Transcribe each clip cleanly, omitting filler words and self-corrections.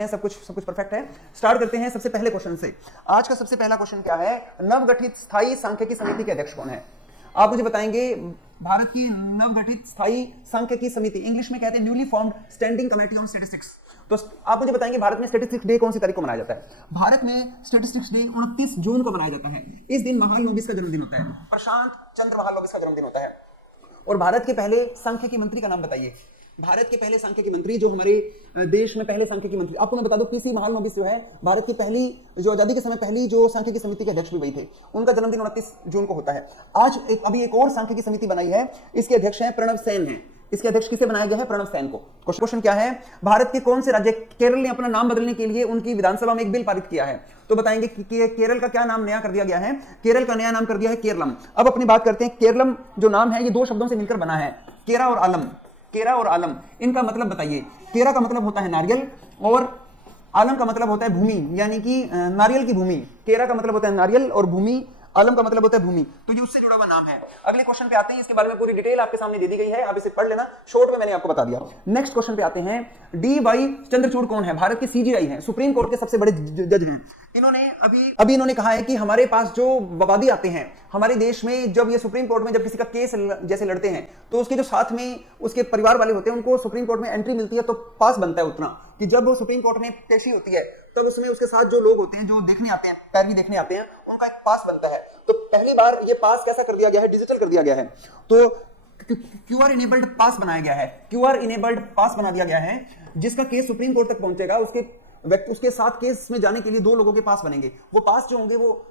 सब कुछ परफेक्ट है। स्टार्ट करते हैं सबसे पहले क्वेश्चन से। आज का सबसे पहला क्वेश्चन क्या है? नवगठित स्थायी सांख्यिकी समिति के अध्यक्ष कौन है? आप मुझे बताएंगे भारत की नवगठित स्थायी सांख्यिकी समिति, इंग्लिश में कहते हैं newly formed standing committee on statistics. तो आप मुझे बताएंगे भारत में स्टैटिस्टिक्स डे कौन सी तारीख को मनाया जाता है? भारत में स्टैटिस्टिक्स डे 29 जून को मनाया जाता है। इस दिन महालनोबिस का जन्मदिन होता है, प्रशांत चंद्र महालनोबिस का जन्मदिन होता है। और भारत के पहले सांख्यिकी मंत्री का नाम बताइए। भारत के पहले सांख्यिकी मंत्री, जो हमारे देश में पहले सांख्यिकी मंत्री, आपको मैं बता दूं पीसी महालनोबिस जो है भारत की पहली, जो आजादी के समय पहली जो सांख्यिकी समिति के अध्यक्ष भी वही थे, उनका जन्मदिन 29 जून को होता है। आज अभी एक और सांख्यिकी समिति बनाई है, इसके अध्यक्ष हैं प्रणव सेन हैं। इसके अध्यक्ष किसे बनाया गया है? प्रणव सेन को। क्वेश्चन क्या है? भारत के कौन से राज्य, केरल ने अपना नाम बदलने के लिए उनकी विधानसभा में एक बिल पारित किया है। तो बताएंगे कि केरल का क्या नाम नया कर दिया गया है? केरल का नया नाम कर दिया है केरलम। अब अपनी बात करते हैं। केरलम जो नाम है ये दो शब्दों से मिलकर बना है, केरा और आलम। केरा और आलम, इनका मतलब बताइए। केरा का मतलब होता है नारियल और आलम का मतलब होता है भूमि, यानी कि नारियल की भूमि। केरा का मतलब होता है नारियल और भूमि, आलम का मतलब होता है भूमि। तो ये उससे जुड़ा हुआ नाम है। अगले क्वेश्चन पे आते हैं। इसके बारे में पूरी डिटेल आपके सामने दे दी गई है, आप इसे पढ़ लेना, शॉर्ट में मैंने आपको बता दिया। नेक्स्ट क्वेश्चन पे आते हैं। डी वाई चंद्रचूड़ कौन है? भारत के सीजीआई हैं, सुप्रीम कोर्ट के सबसे बड़े जज हैं। इन्होंने अभी इन्होंने कहा है कि हमारे पास जो वादी आते हैं हमारे देश में, जब ये सुप्रीम कोर्ट में जब किसी का केस जैसे लड़ते हैं तो उसके जो साथ में उसके परिवार वाले होते हैं उनको सुप्रीम कोर्ट में एंट्री मिलती है, तो पास बनता है उतना कि जब वो सुप्रीम कोर्ट में पेशी होती है तब उसमें उसके साथ जो लोग होते हैं, जो देखने आते हैं, पैरवी देखने आते हैं, उनका एक पास बनता है। तो पहली बार ये पास कैसा कर दिया गया है? डिजिटल कर दिया गया है। तो क्यूआर इनेबल्ड पास बनाया गया है, क्यूआर इनेबल्ड पास बना दिया गया है। जिसका केस सुप्रीम कोर्ट तक पहुंचेगा उसके साथ केस में जाने के लिए दो लोगों के पास बनेंगे। वो पास जो होंगे वो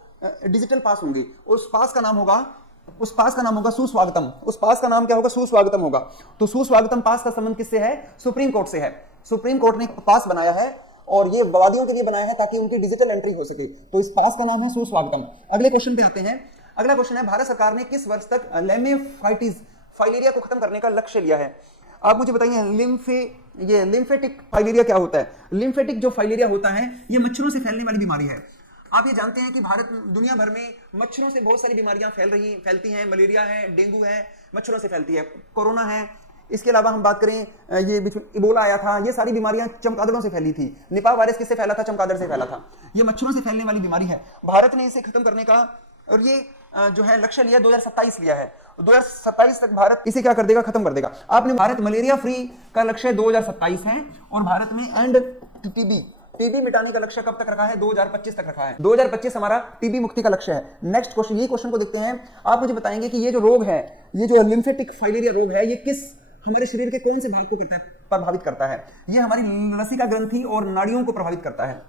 डिजिटल पास होंगे। उस पास का नाम होगा सुस्वागतम। उस पास का नाम क्या होगा? सुस्वागतम होगा। तो सुस्वागतम पास का संबंध किससे है? सुप्रीम कोर्ट से है। सुप्रीम कोर्ट ने पास बनाया है और ये वादियों के लिए बनाया है ताकि उनकी डिजिटल एंट्री हो सके। तो इस पास का नाम है सुस्वागतम। अगले क्वेश्चन पे आते हैं। अगला क्वेश्चन है, भारत सरकार ने किस वर्ष तक लेमेफाइटिस फाइलेरिया को खत्म करने का लक्ष्य लिया है? आप मुझे बताइए लिम्फेटिक फाइलेरिया क्या होता है? लिम्फेटिक जो फाइलेरिया होता है ये मच्छरों से फैलने वाली बीमारी है। आप ये जानते हैं कि भारत दुनिया भर में मच्छरों से बहुत सारी बीमारियां फैलती हैं। मलेरिया है, डेंगू है, मच्छरों से फैलती है। कोरोना है। इसके अलावा हम बात करें, ये इबोला आया था, ये सारी बीमारियां चमगादड़ों से फैली थी। निपाह वायरस किससे फैला था? चमगादड़ से फैला था। ये मच्छरों से फैलने वाली बीमारी है। भारत ने इसे खत्म करने का और ये जो है लक्ष्य लिया 2027 लिया है। 2027 तक भारत इसे क्या कर देगा? खत्म कर देगा। आपने भारत मलेरिया फ्री का लक्ष्य 2027 है और भारत में एंड टीबी मिटाने का लक्ष्य कब तक रखा है? 2025 तक रखा है। 2025 हमारा टीबी मुक्ति का लक्ष्य है। नेक्स्ट क्वेश्चन, ये क्वेश्चन को देखते हैं। आप मुझे बताएंगे कि ये जो रोग है, ये जो लिम्फेटिक फाइलेरिया रोग है, ये किस हमारे शरीर के कौन से भाग को प्रभावित करता है? ये हमारी लसिका ग्रंथि और नाड़ियों को प्रभावित करता है।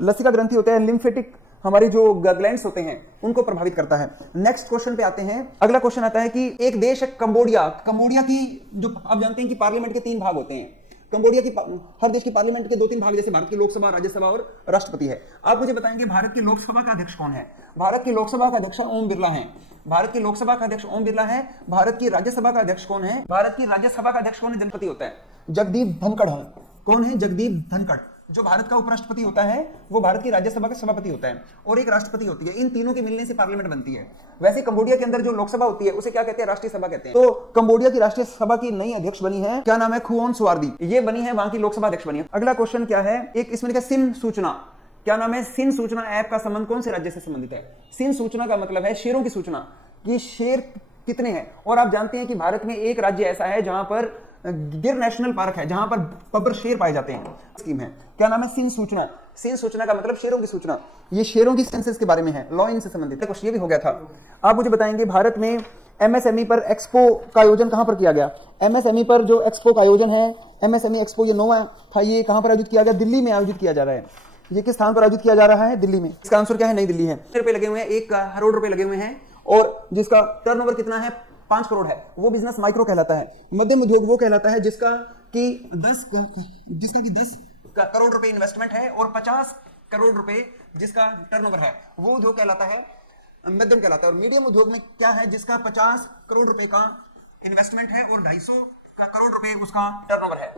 लसिका ग्रंथि होता है, लिम्फेटिक हमारे जो ग्लैंड्स होते हैं उनको प्रभावित करता है। नेक्स्ट क्वेश्चन पे आते हैं। अगला क्वेश्चन आता है कि एक देश है कंबोडिया की, जो आप जानते हैं कि पार्लियामेंट के 3 भाग होते हैं। कंबोडिया की हर देश की पार्लियामेंट के 2-3 भाग, जैसे भारत की लोकसभा, राज्यसभा और राष्ट्रपति है। आप मुझे बताएंगे भारत की लोकसभा का अध्यक्ष कौन है? भारत की लोकसभा का अध्यक्ष ओम बिरला है। भारत की लोकसभा का अध्यक्ष ओम बिरला है। भारत की राज्यसभा का अध्यक्ष कौन है? भारत की राज्यसभा का अध्यक्ष कौन है? जनपति होता है, जगदीप धनखड़ है। कौन है? जगदीप धनखड़। जो भारत का उपराष्ट्रपति होता है वो भारत की राज्यसभा का सभापति होता है और एक राष्ट्रपति होती है। इन तीनों के मिलने से पार्लियामेंट बनती है। वैसे कंबोडिया के अंदर जो लोकसभा होती है उसे क्या कहते हैं? राष्ट्रीय सभा कहते हैं। तो कंबोडिया की राष्ट्रीय सभा की नई अध्यक्ष बनी है, क्या नाम है? खुओन सुवार्दी। ये बनी है, वहां की लोकसभा अध्यक्ष बनी है। अगला क्वेश्चन क्या है? एक इसमें लिखा सिन सूचना, क्या नाम है? सिन सूचना ऐप का संबंध कौन से राज्य से संबंधित है? सिन सूचना का मतलब है शेरों की सूचना, कि शेर कितने हैं। और आप जानते हैं कि भारत में एक राज्य ऐसा है जहां पर गिर नेशनल पार्क है, जहां पर शेर पाए जाते हैं। स्कीम है, क्या नाम है? सिन सूचना। सिन सूचना का मतलब शेरों की सूचना। ये शेरों की सेंसस के बारे में है, लॉ इन से संबंधित। कुछ ये भी हो गया था। आप मुझे बताएंगे भारत में एमएसएमई पर एक्सपो का आयोजन कहां पर किया गया? एमएसएमई पर जो एक्सपो का आयोजन है, एमएसएमई एक्सपो, ये 9वां था, ये कहां पर आयोजित किया गया? दिल्ली में आयोजित किया जा रहा है। ये किस स्थान पर आयोजित किया जा रहा है? दिल्ली में। इसका आंसर क्या है? नई दिल्ली है। रुपए लगे हुए हैं, 1 करोड़ रुपए लगे हुए हैं और जिसका टर्नओवर कितना है? 5 करोड़ है। वो बिजनेस माइक्रो कहलाता है। मध्यम उद्योग वो कहलाता है जिसका कि 10 करोड़ रुपए इन्वेस्टमेंट है और 50 करोड़ रुपए जिसका टर्नओवर है, वो उद्योग कहलाता है मध्यम कहलाता है। और मीडियम उद्योग में क्या है? जिसका 50 करोड़ रुपए का इन्वेस्टमेंट है और 250 करोड़ रुपए उसका टर्नओवर है।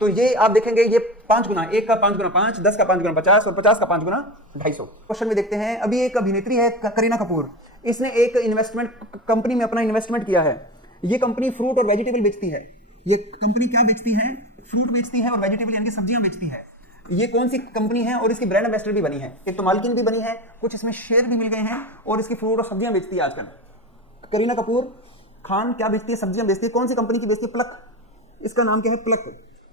तो ये आप देखेंगे, ये 5 गुना, 1 का 5 गुना 5, 10 का 5 गुना 50 और 50 का 5 गुना 250। क्वेश्चन में देखते हैं। अभी एक अभिनेत्री है करीना कपूर, इसने एक इन्वेस्टमेंट कंपनी में अपना इन्वेस्टमेंट किया है। ये कंपनी फ्रूट और वेजिटेबल बेचती है। ये कंपनी क्या बेचती है? फ्रूट बेचती है और वेजिटेबल यानी कि सब्जियां बेचती है। ये कौन सी कंपनी है और इसकी ब्रांड एम्बेसडर भी बनी है। एक तो मालकिन भी बनी है, कुछ इसमें शेयर भी मिल गए हैं और इसकी फ्रूट और सब्जियां बेचती है आजकल। करीना कपूर खान क्या बेचती है? सब्जियां बेचती है। कौन सी कंपनी की बेचती है? प्लक। इसका नाम क्या है? प्लक।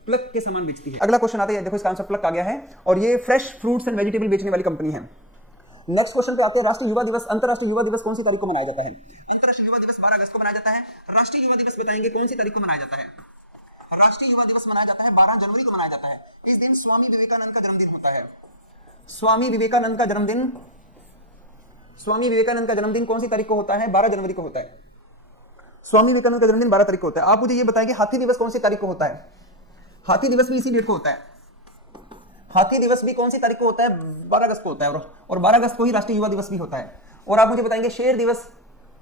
प्लक के सामान बेचती है। अगला क्वेश्चन आता है, देखो इसका आंसर प्लक आ गया है और ये फ्रेश फ्रूट्स एंड वेजिटेबल बेचने वाली कंपनी है। नेक्स्ट क्वेश्चन पे आते हैं, राष्ट्रीय युवा दिवस, अंतरराष्ट्रीय युवा दिवस कौन सी तारीख को मनाया जाता है? अंतरराष्ट्रीय युवा दिवस 12 अगस्त को मनाया जाता है। राष्ट्रीय युवा दिवस बताएंगे कौन सी तारीख को मनाया जाता है? राष्ट्रीय युवा दिवस मनाया जाता है 12 जनवरी को मनाया जाता है। इस दिन स्वामी विवेकानंद का जन्मदिन होता है। स्वामी विवेकानंद का जन्मदिन, स्वामी विवेकानंद का जन्मदिन कौन सी तारीख को होता है? 12 जनवरी को होता है। स्वामी विवेकानंद का जन्मदिन 12 तारीख को होता है। आप मुझे ये बताएंगे हाथी दिवस कौन सी तारीख को होता है? हाथी दिवस भी इसी डेट को होता है। हाथी दिवस भी कौन सी तारीख को होता है? 12 अगस्त को होता है और 12 अगस्त को ही राष्ट्रीय युवा दिवस भी होता है। और आप मुझे बताएंगे शेर दिवस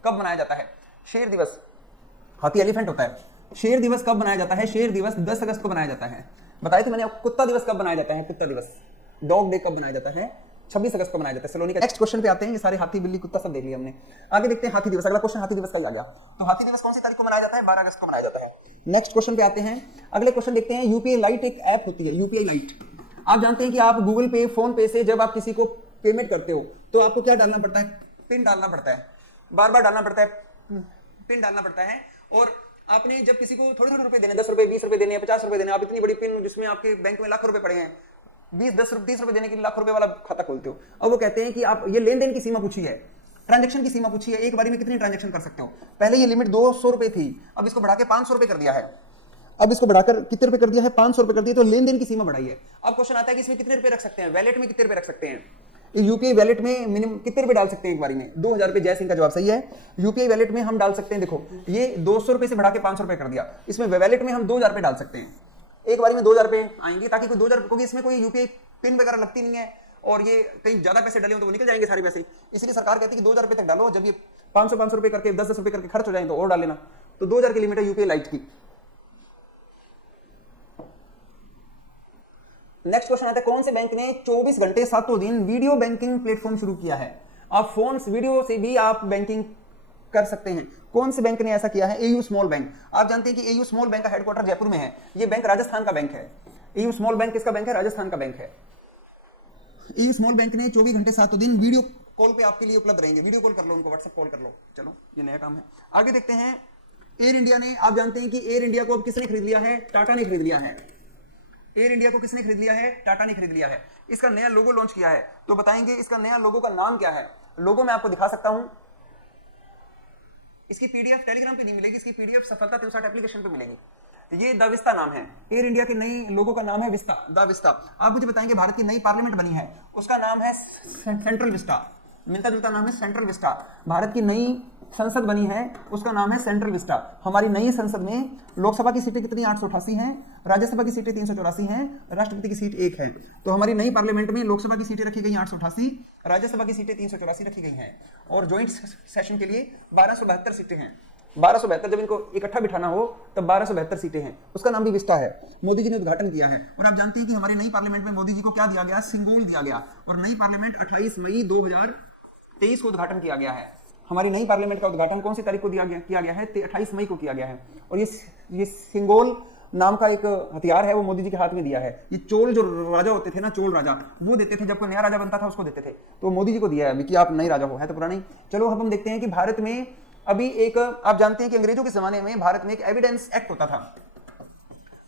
कब मनाया जाता है? शेर दिवस, हाथी एलिफेंट होता है। शेर दिवस कब मनाया जाता है? शेर दिवस 10 अगस्त को मनाया जाता है। बताया था मैंने। कुत्ता दिवस कब मनाया जाता है? कुत्ता दिवस, डॉग डे कब मनाया जाता है? 26 अगस्त को मनाया जाता है। सलोनी का। नेक्स्ट क्वेश्चन पे आते हैं, ये सारे हाथी बिल्ली कुत्ता सब देख लिया हमने। आगे देखते हैं हाथी दिवस। अगला क्वेश्चन हाथी दिवस का ही आ गया। तो हाथी दिवस कौन सी तारीख को मनाया जाता है? 12 अगस्त को मनाया जाता है। नेक्स्ट क्वेश्चन पे आते हैं। अगले क्वेश्चन देखते हैं, यूपीआई लाइट एक ऐप होती है। यूपीआई लाइट, आप जानते हैं कि आप गूगल पे, फोन पे से जब आप किसी को पेमेंट करते हो तो आपको क्या डालना पड़ता है? पिन डालना पड़ता है, बार बार डालना पड़ता है, पिन डालना पड़ता है। और आपने जब किसी को थोड़े थोड़े रुपए देने, 10 रुपए, 20 रुपए देने, 50 रुपए देने, आप इतनी बड़ी पिन जिसमें आपके बैंक में लाखों रुपए पड़े हैं, 20, 10, 30 रुपए देने के लिए लाख रुपए वाला खाता खोलते हो। अब वो कहते हैं कि आप ये लेन देन की सीमा पूछी है, ट्रांजेक्शन की सीमा पूछी है, एक बारी में कितनी ट्रांजेक्शन कर सकते हो। पहले ये लिमिट 200 रुपए थी, अब इसको बढ़ा के 500 रुपए कर दिया है। अब इसको बढ़ाकर कितने रुपए कर दिया है? 500 रुपए कर दिया। तो लेन देन की सीमा बढ़ाई है। अब क्वेश्चन आता है कि इसमें कितने रुपए रख सकते हैं? वैलेट में कितने रुपए रख सकते हैं? यूपीआई वैलेट में मिनिमम कितने रुपए डाल सकते हैं एक बारी में? 2000 रुपए। जय सिंह का जवाब सही है। यूपीआई वैलेट में हम डाल सकते हैं, देखो ये 200 रुपए से बढ़ा के 500 रुपए कर दिया, इसमें वैलेट में हम 2000 रुपए डाल सकते हैं। एक बारी में 2000 रुपए आएंगे, ताकि कोई 2000, क्योंकि इसमें कोई यूपीआई पिन वगैरह लगती नहीं है और ये कहीं ज्यादा पैसे डले हो तो वो निकल जाएंगे सारे पैसे। इसलिए सरकार कहती है कि 2000 रुपए तक डालो। जब ये 500 रुपए करके 10 रुपए करके खर्च हो जाए तो और डाल लेना। तो 2000 की लिमिट है यूपीआई लाइट की। नेक्स्ट क्वेश्चन आता है, कौन से बैंक ने 24 घंटे 7 दिन वीडियो बैंकिंग प्लेटफॉर्म शुरू किया है? आप फोन वीडियो से भी आप बैंकिंग कर सकते हैं। कौन से बैंक ने ऐसा किया है? AU small bank. आप जानते हैं कि एयू स्मॉल बैंक का हेडक्वार्टर जयपुर में है। ये बैंक राजस्थान का बैंक है। एयू स्मॉल बैंक किसका बैंक है? राजस्थान का बैंक है। एयू स्मॉल बैंक ने 24 घंटे 7 दिन वीडियो कॉल पे आपके लिए उपलब्ध रहेंगे। वीडियो कॉल कर लो उनको, व्हाट्सएप कॉल कर लो। चलो ये नया काम है। आगे देखते हैं, एयर इंडिया ने, आप जानते हैं कि एयर इंडिया को अब किसने खरीद लिया है? टाटा ने खरीद लिया है। एयर इंडिया को किसने खरीद लिया है? टाटा ने खरीद लिया है। इसका नया लोगो लॉन्च किया है, तो बताएंगे इसका नया लोगो का नाम क्या है? लोगो मैं आपको दिखा सकता हूं, इसकी पीडीएफ टेलीग्राम पे नहीं मिलेगी, इसकी पीडीएफ सफलता 360 एप्लीकेशन पे मिलेगी। ये द विस्ता नाम है। एयर इंडिया के नई लोगो का नाम है विस्ता, द विस्ता। आप मुझे बताएंगे भारत की नई पार्लियामेंट बनी है, उसका नाम है सेंट्रल विस्टा। मिलता जुलता नाम है सेंट्रल विस्टा। भारत की नई संसद बनी है, उसका नाम है सेंट्रल विस्टा। हमारी नई संसद में लोकसभा की सीटें कितनी? 888 हैं, राज्यसभा की सीटें 384 हैं, राष्ट्रपति की सीट 1 है। तो हमारी नई पार्लियामेंट में लोकसभा की सीटें रखी गई 888, राज्यसभा की सीटें 384 रखी गई हैं और ज्वाइंट सेशन के लिए 1272 सीटें हैं। 1272, जब इनको इकट्ठा बिठाना हो तब 1272 सीटें हैं। उसका नाम भी विस्टा है। मोदी जी ने उद्घाटन किया है। और आप जानते हैं कि हमारी नई पार्लियामेंट में मोदी जी को क्या दिया गया? सिंगोल दिया गया। और नई पार्लियामेंट 28 मई 2023 को उद्घाटन किया गया है। हमारी नई पार्लियामेंट का उद्घाटन कौन सी तारीख को किया गया है? 28 मई को किया गया है। और ये सिंगोल नाम का एक हथियार है, वो मोदी जी के हाथ में दिया है। ये चोल जो राजा होते थे ना, चोल राजा, वो देते थे, जब कोई नया राजा बनता था उसको देते थे, तो मोदी जी को दिया है कि आप नए राजा हो। है तो पुराना ही। चलो हम देखते हैं कि भारत में अभी एक, आप जानते हैं कि अंग्रेजों के जमाने में भारत में एक एविडेंस एक्ट होता था।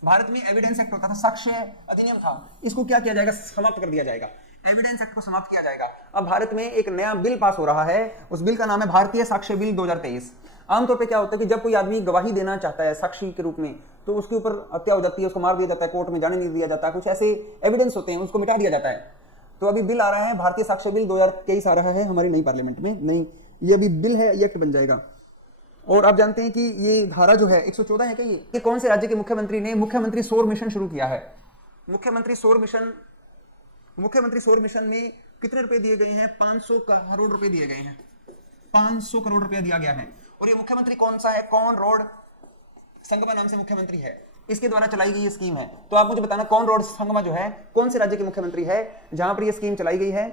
भारत में एविडेंस एक्ट होता था, साक्ष्य अधिनियम था। इसको क्या किया जाएगा? समाप्त कर दिया जाएगा। एविडेंस एक्ट को समाप्त किया जाएगा। अब भारत में एक नया बिल पास हो रहा है, उस बिल का नाम है भारतीय साक्ष्य बिल 2023। आमतौर पे क्या होता है कि जब कोई आदमी गवाही देना चाहता है साक्षी के रूप में, तो उसके ऊपर हत्या हो जाती है, उसको मार दिया जाता है, कोर्ट में जाने नहीं दिया जाता, कुछ ऐसे एविडेंस होते हैं, उसको मिटा दिया जाता है। तो अभी बिल आ रहा है, भारतीय साक्ष्य बिल 2023 आ रहा है हमारी नई पार्लियामेंट में। नहीं, ये अभी बिल है, ये एक्ट बन जाएगा। और आप जानते हैं कि ये धारा जो है 114 है क्या? ये कौन से राज्य के मुख्यमंत्री ने मुख्यमंत्री सौर मिशन शुरू किया है? मुख्यमंत्री सौर मिशन में कितने रुपए दिए गए हैं? 500 करोड़ रुपए दिए गए हैं। 500 करोड़ रुपया दिया गया है। और ये मुख्यमंत्री कौन सा है? कॉनराड संगमा नाम से मुख्यमंत्री है, इसके द्वारा चलाई गई ये स्कीम है। तो आप मुझे बताना, कॉनराड संगमा जो है कौन से राज्य के मुख्यमंत्री है जहां पर ये स्कीम चलाई गई है?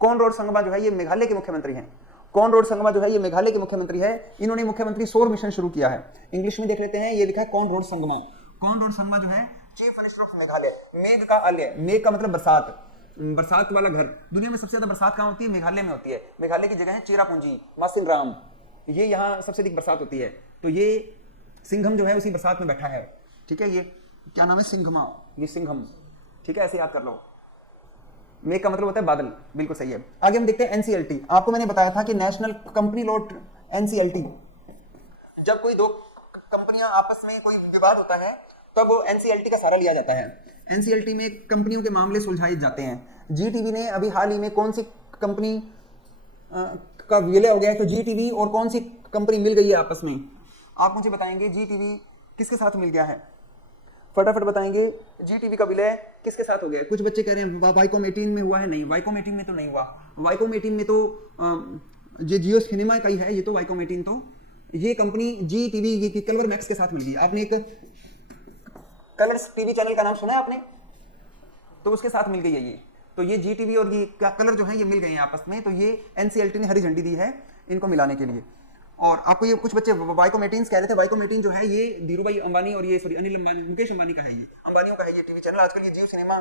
कॉनराड संगमा जो है ये मेघालय के मुख्यमंत्री हैं। कॉनराड संगमा जो है ये मेघालय के मुख्यमंत्री है। इन्होंने मुख्यमंत्री सौर मिशन शुरू किया है। इंग्लिश में देख लेते हैं, ये लिखा है कॉनराड संगमा। कॉनराड संगमा जो है चीफ मिनिस्टर ऑफ मेघालय। मेघ का आलय, मेघ का मतलब बरसात, बरसात वाला घर। दुनिया में सबसे ज्यादा बरसात कहाँ होती है? मेघालय में होती है। मेघालय की जगह है चेरापूंजी, मासिन राम, ये यहाँ सबसे अधिक बरसात होती है। तो ये सिंघम जो है उसी बरसात में बैठा है, ठीक है। ये क्या नाम है? सिंघमा, ये सिंघम, ठीक है, ऐसे याद कर लो। मेघ का मतलब होता है बादल, बिल्कुल सही है। आगे हम देखते हैं एनसीएलटी। आपको मैंने बताया था कि नेशनल कंपनी लॉ एनसीएलटी, जब कोई दो कंपनियां आपस में कोई विवाद होता है तब वो एनसीएलटी का सहारा लिया जाता है। एनसीएलटी में कंपनियों के मामले सुलझाए जाते हैं। जीटीवी ने अभी हाल ही में कौन सी कंपनी का विलय हो गया है? तो जीटीवी और कौन सी कंपनी मिल गई है आपस में? आप मुझे बताएंगे जीटीवी किसके साथ मिल गया है? फटाफट बताएंगे, जीटीवी का विलय किसके साथ हो गया है? कुछ बच्चे कह रहे हैं वाईकॉम 18 में हुआ है। नहीं, वाईकॉम 18 में तो नहीं हुआ। वाईकॉम 18 में तो जो जियो सिनेमा का ही है ये तो, वाईकॉम 18 तो ये कंपनी जीटीवी की कलर मैक्स के साथ मिल गई। आपने एक कलर्स टीवी चैनल का नाम सुना है आपने? तो उसके साथ मिल गई है ये। तो ये जीटीवी और ये कलर जो है ये मिल गए हैं आपस में। तो ये एनसीएलटी ने हरी झंडी दी है इनको मिलाने के लिए। और आपको ये कुछ बच्चे वाईकॉम 18 कह रहे थे। वाईकॉम 18 जो है ये धीरूभाई अंबानी और ये अनिल अंबानी, मुकेश अंबानी का है, ये अंबानियों का है ये टीवी चैनल। आजकल ये जियो सिनेमा,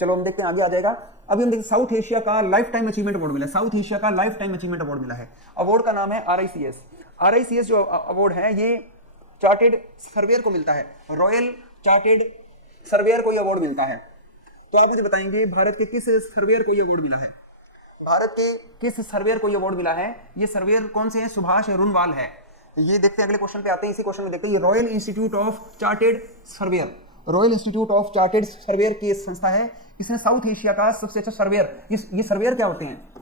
चलो हम देखते हैं आगे आ जाएगा। अभी हम देखते हैं साउथ एशिया का लाइफ टाइम अचीवमेंट अवार्ड मिला है। साउथ एशिया का लाइफ टाइम अचीवमेंट अवार्ड मिला है। अवार्ड का नाम है आरआईसीएस। आरआईसीएस जो अवार्ड है ये चार्टेड सर्वेयर को मिलता है। रॉयल चार्टेड सर्वेयर को ये अवार्ड मिलता है। तो आप मुझे बताएंगे भारत के किस सर्वेयर को ये अवार्ड मिला है? भारत के किस सर्वेयर को ये अवार्ड मिला है? ये सर्वेयर कौन से हैं? सुभाष रुनवाल है। ये देखते हैं, अगले क्वेश्चन पे आते हैं। इसी क्वेश्चन में देखते हैं, ये royal institute of chartered surveyor, royal institute of chartered surveyor की संस्था है। इसने साउथ एशिया का सबसे अच्छा सर्वेयर, ये सर्वेयर क्या होते हैं?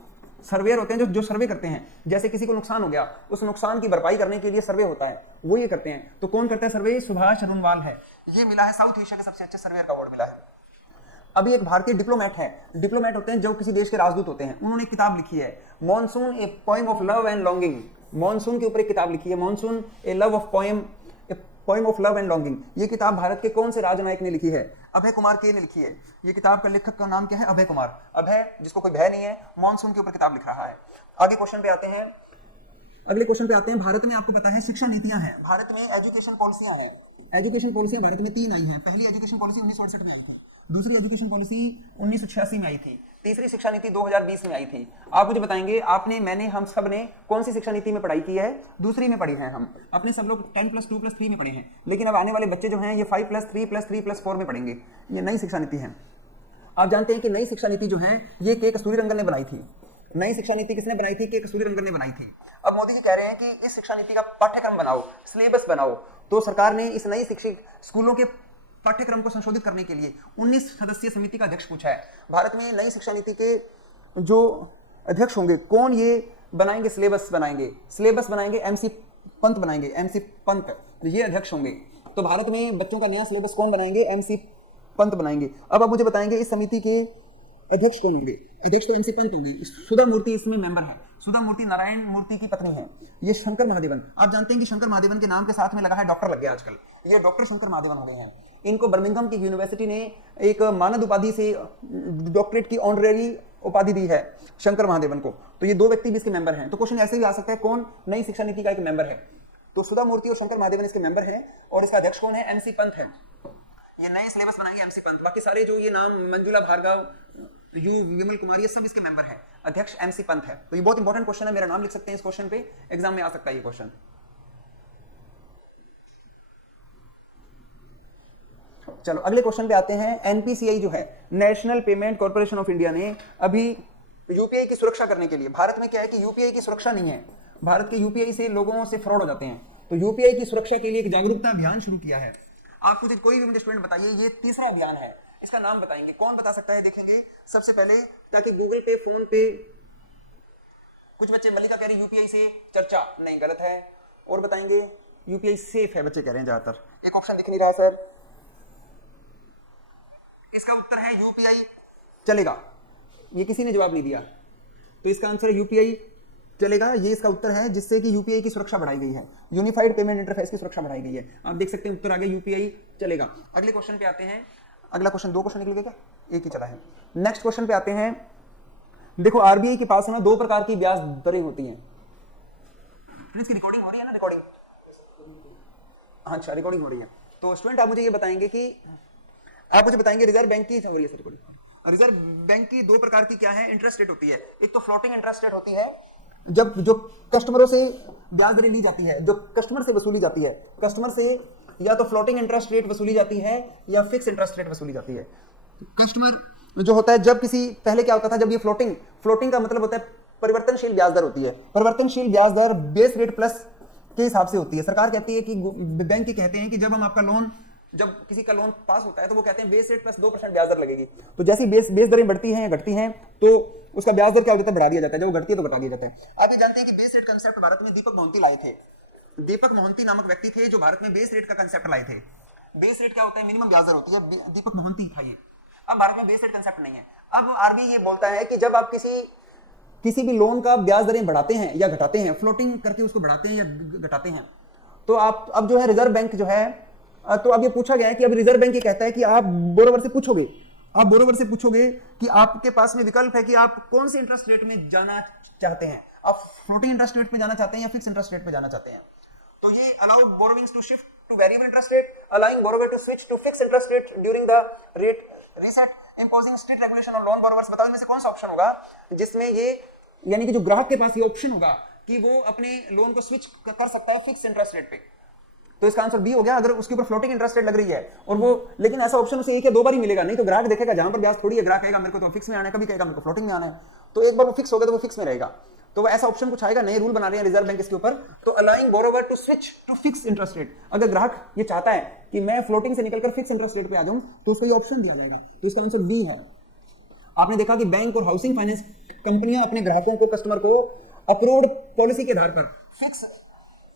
सर्वेयर होते हैं जो सर्वे करते हैं। जैसे किसी को नुकसान हो गया, उस नुकसान की भरपाई करने के लिए सर्वे होता है, वो ये करते हैं। तो कौन करता है सर्वे? सुभाष रुनवाल है। ये मिला है साउथ एशिया के सबसे अच्छे सर्वेयर का अवार्ड मिला है। अभी एक भारतीय डिप्लोमेट है, डिप्लोमेट होते हैं जो किसी देश के राजदूत होते हैं। उन्होंने एक किताब लिखी है monsoon a poem of love and longing. Monsoon के ऊपर एक किताब लिखी है, monsoon A love of poem, a poem of love and longing. ये किताब भारत के कौन से राजनायक ने लिखी है? अभय कुमार के ने लिखी है। ये किताब का लेखक का नाम क्या है? अभय कुमार। अभय जिसको कोई भय नहीं है, मॉनसून के ऊपर किताब लिख रहा है। आगे क्वेश्चन पे आते हैं, अगले क्वेश्चन पे आते हैं। भारत में आपको पता है शिक्षा नीतियां हैं, भारत में एजुकेशन पॉलिसियां हैं। एजुकेशन पॉलिसियां भारत में 3 आई हैं। पहली एजुकेशन पॉलिसी 1968 में आई थी, दूसरी एजुकेशन पॉलिसी 1986 में आई थी, तीसरी शिक्षा नीति 2020 में आई थी। आप मुझे बताएंगे, आपने, मैंने, हम सब ने कौन सी शिक्षा नीति में पढ़ाई की है? दूसरी में पढ़ी है। हम अपने सब लोग 10+2+3 में पढ़े हैं, लेकिन अब आने वाले बच्चे जो हैं ये 5+3+3+4 में पढ़ेंगे। ये नई शिक्षा नीति है। आप जानते हैं कि नई शिक्षा नीति जो है ये के कस्तूरीरंगन ने बनाई थी। नई शिक्षा नीति किसने बनाई थी? के कस्तूरीरंगन ने बनाई थी। अब मोदी जी कह रहे हैं कि इस शिक्षा नीति का पाठ्यक्रम बनाओ, सिलेबस बनाओ। तो सरकार ने इस नई शिक्षक स्कूलों के पाठ्यक्रम को संशोधित करने के लिए 19 सदस्यीय समिति का अध्यक्ष पूछा है। भारत में नई शिक्षा नीति के जो अध्यक्ष होंगे, कौन ये बनाएंगे? सिलेबस बनाएंगे, सिलेबस बनाएंगे, एमसी पंत बनाएंगे, एमसी पंत ये अध्यक्ष होंगे। तो भारत में बच्चों का नया सिलेबस कौन बनाएंगे? एमसी पंत बनाएंगे। अब आप मुझे बताएंगे इस समिति के अध्यक्ष कौन होंगे? अध्यक्ष तो एमसी पंत होंगे। सुधा मूर्ति इसमें मेंबर है। सुधा मूर्ति नारायण मूर्ति की पत्नी है। ये शंकर महादेवन, आप जानते हैं कि शंकर महादेवन के नाम के साथ में लगा है डॉक्टर लग गया आजकल, ये डॉक्टर शंकर महादेवन हो गए हैं। इनको बर्मिंघम की यूनिवर्सिटी ने एक मानद उपाधि से डॉक्टरेट की ऑनरेरी उपाधि दी है शंकर महादेवन को। तो ये 2 व्यक्ति भी इसके मेंबर हैं। तो क्वेश्चन ऐसे भी आ सकता है, कौन नई शिक्षा नीति का एक मेंबर है? तो सुधा मूर्ति और शंकर महादेवन इसके मेंबर हैं, और इसका अध्यक्ष कौन है? एमसी पंत है। ये नए सिलेबस बनाएंगे एमसी पंत। बाकी सारे जो ये नाम मंजुला भार्गव, यू विमल कुमार, ये सब इसके मेंबर है। अध्यक्ष एमसी पंत है। तो ये बहुत इंपॉर्टेंट क्वेश्चन है, मेरा नाम लिख सकते हैं इस क्वेश्चन पे, एग्जाम में आ सकता है ये क्वेश्चन। चलो अगले क्वेश्चन पे आते हैं। एनपीसीआई जो है, national payment corporation of India ने अभी यूपीआई की सुरक्षा करने के लिए, भारत में क्या है कि यूपीआई की सुरक्षा नहीं है, भारत के यूपीआई से लोगों से फ्रॉड हो जाते हैं, तो यूपीआई की सुरक्षा के लिए एक जागरूकता अभियान शुरू किया है। आप कुछ कोई भी मुझे स्टूडेंट बताइए, ये तीसरा अभियान है, इसका नाम बताएंगे, कौन बता सकता है? देखेंगे सबसे पहले, ताकि गूगल पे, फोन पे, कुछ बच्चे, मल्लिका कह रही यूपीआई से चर्चा, नहीं गलत है। और बताएंगे यूपीआई सेफ है, बच्चे कह रहे हैं ज्यादातर। एक ऑप्शन दिख नहीं रहा सर, इसका उत्तर है यूपीआई चलेगा। ये किसी ने जवाब नहीं दिया, तो इसका आंसर है यूपीआई चलेगा। ये इसका उत्तर है, जिससे कि यूपीआई की सुरक्षा बढ़ाई गई है, यूनिफाइड पेमेंट इंटरफेस की सुरक्षा बढ़ाई गई है। आप देख सकते हैं उत्तर आगे यूपीआई चलेगा। अगले क्वेश्चन पे आते हैं। अगला क्वेश्चन, 2 क्वेश्चन निकल गए क्या? एक ही चला है। नेक्स्ट क्वेश्चन पे आते हैं। देखो आरबीआई के पास ना 2 प्रकार की ब्याज दरें होती हैं। इसकी रिकॉर्डिंग हो रही है ना? रिकॉर्डिंग, अच्छा रिकॉर्डिंग हो रही है। तो स्टूडेंट आप मुझे ये बताएंगे कि आप मुझे बताएंगे रिजर्व बैंक की रिजर्व बैंक की दो प्रकार की क्या है इंटरेस्ट रेट होती है। एक तो फ्लोटिंग इंटरेस्ट रेट होती है, जब जो कस्टमरों से ब्याज दरें ली जाती है, जो कस्टमर से वसूली जाती है, कस्टमर से या तो फ्लोटिंग इंटरेस्ट रेट वसूली जाती है या फिक्स इंटरेस्ट रेट वसूली जाती है। कस्टमर जो होता है, जब किसी पहले क्या होता था, जब ये फ्लोटिंग का मतलब होता है परिवर्तनशील ब्याज दर होती है। परिवर्तनशील ब्याज दर बेस रेट प्लस के हिसाब से होती है। सरकार कहती है कि बैंक के कहते हैं कि जब हम आपका लोन, जब किसी का लोन पास होता है तो वो कहते हैं बेस रेट प्लस 2% ब्याज दर लगेगी। तो जैसी बेस दरें बढ़ती हैं या घटती हैं तो उसका ब्याज दर क्या हो जाता है, बढ़ा दिया जाता है। जब वो घटती है तो घटा दिया जाता है। आप ये जानते हैं कि बेस रेट कंसेप्ट भारत में दीपक मोहंती लाए थे। दीपक मोहंती नामक व्यक्ति थे जो भारत में बेस रेट का कंसेप्ट लाए थे। बेस रेट क्या होता है, मिनिमम ब्याज दर होती है। दीपक मोहंती था ये। अब भारत में बेस रेट कंसेप्ट नहीं है। अब आरबीआई ये बोलता है कि जब आप किसी भी लोन का ब्याज दरें बढ़ाते हैं या घटाते हैं, फ्लोटिंग करके उसको बढ़ाते हैं या घटाते हैं, तो आप अब जो है रिजर्व बैंक जो है, तो अब ये पूछा गया है कि अब रिजर्व बैंक ये कहता है कि आप बोरोवर से पूछोगे कि आपके पास में विकल्प है कि आप कौन से इंटरेस्ट रेट में जाना चाहते हैं। आप फ्लोटिंग इंटरेस्ट रेट पे जाना चाहते हैं या फिक्स इंटरेस्ट रेट पे जाना चाहते हैं। तो ये allow borrowings to shift to variable interest rate, allowing borrower to switch to fix interest rate during the rate reset, imposing strict regulation on loan borrowers. बताओ इनमें से कौन सा ऑप्शन होगा जिसमें ये, यानी कि जो ग्राहक के पास ये ऑप्शन होगा कि वो अपने लोन को स्विच कर सकता है फिक्स इंटरेस्ट रेट पे। तो इसका आंसर बी हो गया। अगर उसके ऊपर फ्लोटिंग इंटरेस्ट रेट लग रही है और वो, लेकिन ऐसा ऑप्शन उसे एक या दो बार ही मिलेगा, नहीं तो ग्राहक देखेगा जहां पर ब्याज थोड़ी है, ग्राहक कहेगा मेरे को तो फिक्स में आना है, कभी कहेगा मेरे को फ्लोटिंग में आना है। तो एक बार वो फिक्स हो गया तो वो फिक्स में रहेगा। तो ऐसा ऑप्शन कुछ आएगा, नए रूल बना रहे हैं रिजर्व बैंक इसके ऊपर। तो allowing borrower to switch to fix interest rate, अगर ग्राहक ये चाहता है कि मैं फ्लोटिंग से निकलकर फिक्स इंटरेस्ट रेट पे आ जाऊं तो उसको ये ऑप्शन दिया जाएगा। तो इसका आंसर बी है। आपने देखा कि बैंक और हाउसिंग फाइनेंस कंपनियां अपने ग्राहकों को, कस्टमर को अप्रूव्ड पॉलिसी के आधार पर फिक्स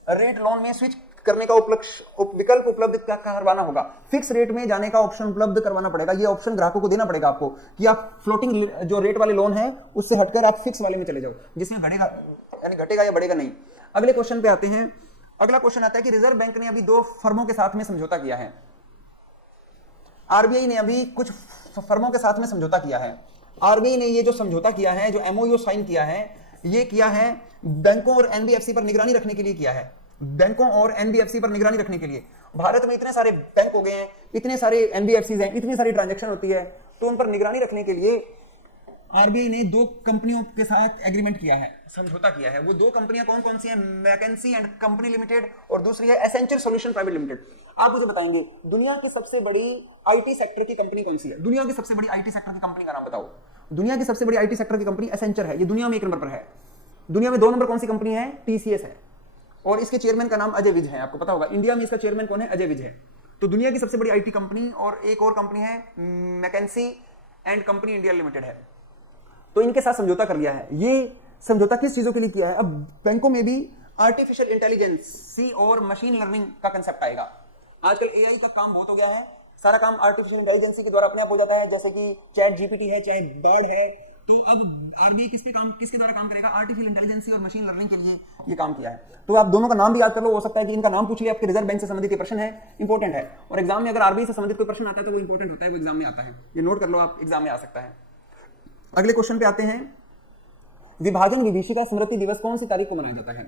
रेट लोन में स्विच करने का विकल्प उपलब्ध करवाना होगा। फिक्स रेट में जाने का ऑप्शन उपलब्ध करवाना पड़ेगा। ये ऑप्शन ग्राहकों को देना पड़ेगा आपको कि आप फ्लोटिंग जो रेट वाले लोन है उससे हटकर आप फिक्स वाले में चले जाओ, जिसमें घटेगा या बढ़ेगा नहीं। अगले क्वेश्चन पे आते हैं। अगला क्वेश्चन आता है कि रिजर्व बैंक ने अभी दो फर्मों के साथ में समझौता किया है। आरबीआई ने अभी कुछ फर्मों के साथ में समझौता किया है। आरबीआई ने ये जो समझौता किया है, जो एमओयू साइन किया है, ये किया है बैंकों और एनबीएफसी पर निगरानी रखने के लिए किया है। बैंकों और एनबीएफसी पर निगरानी रखने के लिए। भारत में इतने सारे बैंक हो गए हैं, इतने सारे एनबीएफसीज हैं, इतनी सारी ट्रांजैक्शन होती है, तो उन पर निगरानी रखने के लिए आरबीआई ने दो कंपनियों के साथ एग्रीमेंट किया है, समझौता किया है। वो दो कंपनियां कौन कौन सी हैं? मैकेंसी एंड कंपनी लिमिटेड और दूसरी है एसेंचर सॉल्यूशन प्राइवेट लिमिटेड। आप मुझे बताएंगे दुनिया की सबसे बड़ी आईटी सेक्टर की कंपनी कौन सी है? दुनिया की सबसे बड़ी आईटी सेक्टर की कंपनी का नाम बताओ। दुनिया की सबसे बड़ी आईटी सेक्टर की कंपनी एसेंचर है, ये दुनिया में 1 नंबर पर है। दुनिया में 2 नंबर कौन सी कंपनी है? टीसीएस है, और इसके चेयरमैन का नाम अजय विज है। आपको पता होगा इंडिया में इसका चेयरमैन कौन है? अजय विज है। तो दुनिया की सबसे बड़ी आईटी कंपनी, और एक और कंपनी है McKinsey and company India limited है। तो इनके साथ समझौता कर लिया है। ये समझौता किस चीजों के लिए किया है? अब बैंकों में भी आर्टिफिशियल इंटेलिजेंस और मशीन लर्निंग का कंसेप्ट आएगा। आजकल एआई का काम बहुत हो गया है, सारा काम आर्टिफिशियल इंटेलिजेंस के द्वारा अपने आप हो जाता है, जैसे कि चैट जीपीटी है, चाहे बार्ड है। तो अब आरबीआई किसके द्वारा काम करेगा? आर्टिफिशियल इंटेलिजेंस और मशीन लर्निंग के लिए ये काम किया है। तो आप दोनों का नाम भी याद कर लो, हो सकता है कि इनका नाम पूछ लिया, आपके रिजर्व बैंक से संबंधित प्रश्न है, इंपॉर्टेंट है। और एग्जाम में अगर आरबीआई से संबंधित कोई प्रश्न आता है तो वो इंपॉर्टेंट होता है, वो एग्जाम में आता है। ये नोट कर लो आप, एग्जाम में आ सकता है। अगले क्वेश्चन पे आते हैं। विभाजन विभीषिका स्मृति दिवस कौन सी तारीख को मनाया जाता है?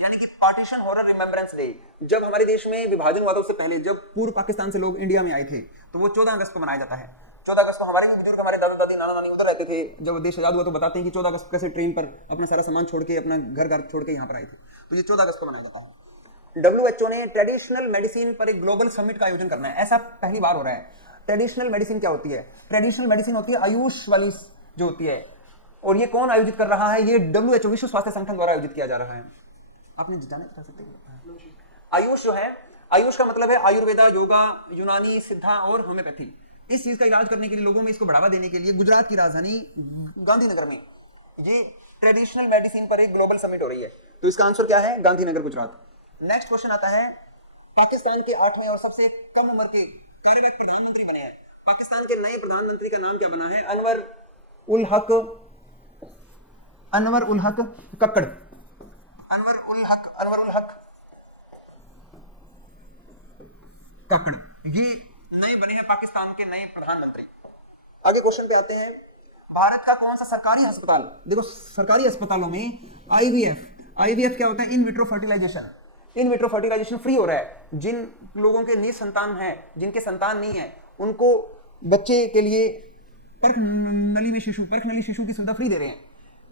यानी कि पार्टीशन हॉरर रिमेम्बरेंस डे। जब हमारे देश में विभाजन हुआ था उससे पहले, जब पूर्व पाकिस्तान से लोग इंडिया में आए थे, तो वो 14 अगस्त को मनाया जाता है। 14 अगस्त को हमारे भी बुजुर्ग, हमारे दादा दादी, नाना नानी उधर रहते थे। जब देश आजाद हुआ तो बताते हैं कि 14 अगस्त कैसे ट्रेन पर अपना सारा सामान छोड़ के, अपना घर छोड़ के यहाँ पर आए थे। तो ये 14 अगस्त को मनाया जाता है। WHO ने ट्रेडिशनल मेडिसिन पर एक ग्लोबल समिट का आयोजन करना है, ऐसा पहली बार हो रहा है। ट्रेडिशनल मेडिसिन क्या होती है? ट्रेडिशनल मेडिसिन होती है आयुष वाली जो होती है, और ये कौन आयोजित कर रहा है? ये WHO, विश्व स्वास्थ्य संगठन द्वारा आयोजित किया जा रहा है। आपने जाना चाह सकते हैं? आयुष जो है, आयुष का मतलब है आयुर्वेदा, योगा, यूनानी, सिद्धा और होम्योपैथी। इस चीज का इलाज करने के लिए, लोगों में इसको बढ़ावा देने के लिए गुजरात की राजधानी गांधीनगर में ये ट्रेडिशनल मेडिसिन पर एक ग्लोबल समिट हो रही है। तो इसका आंसर क्या है? गांधीनगर, गुजरात। नेक्स्ट क्वेश्चन आता है, पाकिस्तान के 8वें और सबसे कम उम्र के कार्यवाहक प्रधानमंत्री बने हैं। पाकिस्तान के नए प्रधानमंत्री का नाम क्या बना है? अनवर उल हक कक्कड़। अनवर उल हक कक्कड़, ये नए बने हैं पाकिस्तान के नए प्रधानमंत्री। आगे क्वेश्चन पे आते हैं। भारत का कौन सा सरकारी अस्पताल, देखो सरकारी अस्पतालों में आईवीएफ क्या होता है? In vitro fertilisation. In vitro fertilisation free हो रहा है। जिन लोगों के निसंतान है, जिनके संतान नहीं है, उनको बच्चे के लिए परख नली शिशु की सुविधा फ्री दे रहे हैं।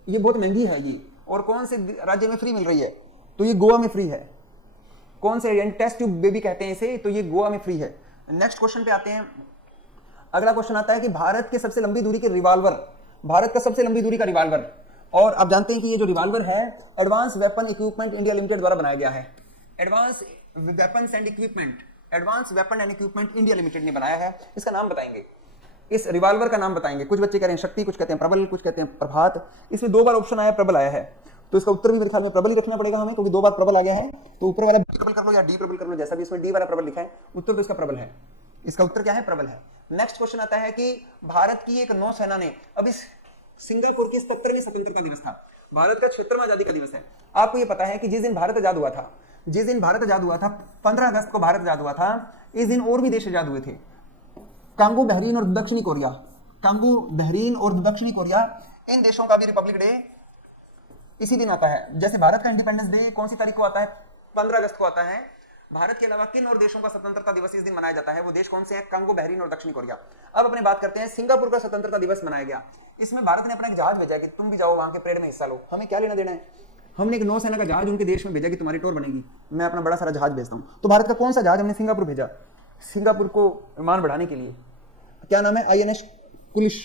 ये बहुत महंगी है ये, और कौन से राज्य में फ्री मिल रही है? तो ये गोवा में फ्री है। कौन से टेस्ट ट्यूब बेबी कहते हैं इसे, तो ये गोवा में फ्री है। नेक्स्ट क्वेश्चन पे आते हैं। अगला क्वेश्चन आता है कि भारत के सबसे लंबी दूरी के रिवॉल्वर, भारत का सबसे लंबी दूरी का रिवॉल्वर, और आप जानते हैं कि ये जो रिवॉल्वर है advance weapon equipment India limited द्वारा बनाया गया है। Advance weapon and equipment India limited ने बनाया है। इसका नाम बताएंगे, इस रिवॉल्वर का नाम बताएंगे। कुछ बच्चे कह रहे हैं शक्ति, कुछ कहते हैं प्रबल, कुछ कहते हैं प्रभात। इसमें 2 बार ऑप्शन आया, प्रबल आया है, तो इसका उत्तर भी मेरे ख्याल में प्रबल ही रखना पड़ेगा हमें, क्योंकि 2 बार प्रबल आ गया है। तो ऊपर वाला प्रबल कर लो या डी प्रबल कर लो, जैसा भी इसमें डी वाला प्रबल लिखा है, उत्तर तो इसका प्रबल है। इसका उत्तर क्या है? प्रबल है। नेक्स्ट क्वेश्चन आता है कि भारत की एक नौसेना ने अभी सिंगापुर के 77वें स्वतंत्रता दिवस था, भारत का 76वां आजादी का दिवस है। आपको ये पता है कि जिस दिन भारत आजाद हुआ था, 15 अगस्त को भारत आजाद हुआ था, इस दिन और भी देश आजाद हुए थे। कांगो, बहरीन और दक्षिणी कोरिया, इन देशों का भी रिपब्लिक डे इसी दिन आता है। जैसे भारत का इंडिपेंडेंस डे कौन सी तारीख को आता है? 15 अगस्त को आता है। भारत के अलावा किन और देशों का स्वतंत्रता दिवस इस दिन मनाया जाता है? वो देश कौन से हैं? कांगो, बहरीन और दक्षिणी कोरिया। अब अपने बात करते हैं, सिंगापुर का स्वतंत्रता दिवस मनाया गया। इसमें भारत ने अपना एक जहाज भेजा कि तुम भी जाओ वहां के परेड में हिस्सा लो। हमें क्या लेना देना है? हमने एक नौसेना का जहाज उनके देश में भेजा कि तुम्हारी टोर बनेगी, मैं अपना बड़ा सारा जहाज भेजता हूँ। तो भारत का कौन सा जहाज हमने सिंगापुर भेजा? सिंगापुर को मान बढ़ाने के लिए। क्या नाम है? INS कुलिश।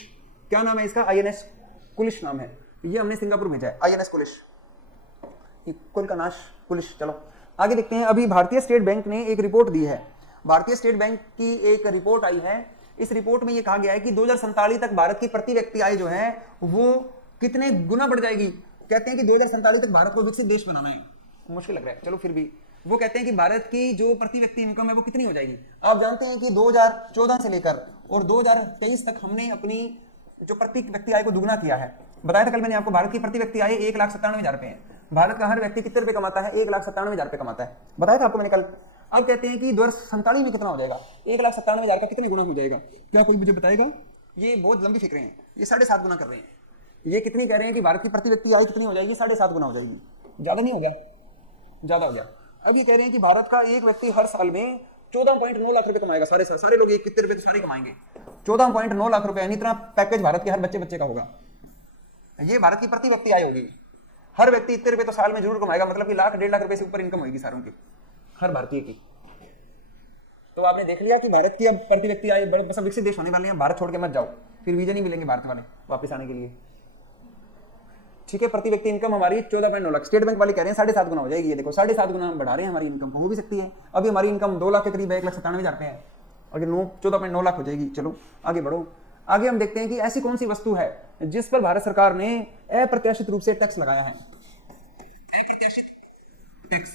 क्या नाम है इसका? INS कुलिश नाम है। ये हमने सिंगापुर भेजा है, INS कुलिश, कुल का नाश कुलिश। चलो आगे देखते हैं। अभी भारतीय स्टेट बैंक ने एक रिपोर्ट दी है, भारतीय स्टेट बैंक की एक रिपोर्ट आई है। इस रिपोर्ट में यह कहा गया है कि 2047 तक भारत की प्रति व्यक्ति आय जो है वो कितने गुना बढ़ जाएगी। कहते हैं कि 2047 तक भारत को विकसित देश बनाना है, मुश्किल लग रहा है, चलो फिर भी वो कहते हैं कि भारत की जो प्रति व्यक्ति इनकम है वो कितनी हो जाएगी। आप जानते हैं कि 2014 से लेकर और 2023 तक हमने अपनी जो प्रति व्यक्ति आय को दुगना किया है। बताया था कल मैंने आपको, भारत की प्रति व्यक्ति आय 1,97,000 रुपए है। भारत का हर व्यक्ति कितने रुपए कमाता है? 1,97,000 रुपए कमाता है। बताया था आपको मैंने कल। अब कहते हैं कि 2047 में कितना हो जाएगा? 1,97,000 का कितने गुना हो जाएगा? क्या कोई मुझे बताएगा? ये बहुत लंबी फिक्रें हैं, ये 7.5 गुना कर रहे हैं। ये कितनी कह रहे हैं कि भारत की प्रति व्यक्ति आय कितनी हो जाएगी? 7.5 गुना हो जाएगी। ज्यादा नहीं हो गया? ज्यादा हो गया। अब ये कह रहे हैं कि भारत का एक व्यक्ति हर साल में 14.9 लाख रुपए कमाएगा। सारे लोग एक कितने रुपए तो सारे कमाएंगे। 14.9 लाख रुपए, यानी इतना पैकेज भारत के हर बच्चे का होगा। ये भारत की प्रति व्यक्ति आय होगी। हर व्यक्ति इतने रुपए तो साल में जरूर कमाएगा, मतलब कि 1,00,000 1,50,000 रुपए से ऊपर इनकम होगी सारों की, हर भारतीय की। तो आपने देख लिया कि भारत की अब प्रति व्यक्ति आय बड़ा विकसित देश होने वाले हैं। भारत छोड़ के मत जाओ, फिर वीजा नहीं मिलेंगे भारत वाले वापस आने के लिए। ठीक है, प्रति व्यक्ति इनकम हमारी 14.9 लाख। स्टेट बैंक वाले कह रहे हैं 7.5 गुना हो जाएगी। ये देखो 7.5 गुना बढ़ा रहे हैं हमारी इनकम, हो भी सकती है। अभी हमारी इनकम 2 लाख के करीब है, 1,97,000 रुपए है, और 14.9 लाख हो जाएगी। चलो आगे बढ़ो। आगे हम देखते हैं कि ऐसी कौन सी वस्तु है जिस पर भारत सरकार ने अप्रत्याशित रूप से टैक्स लगाया है। अप्रत्याशित टैक्स,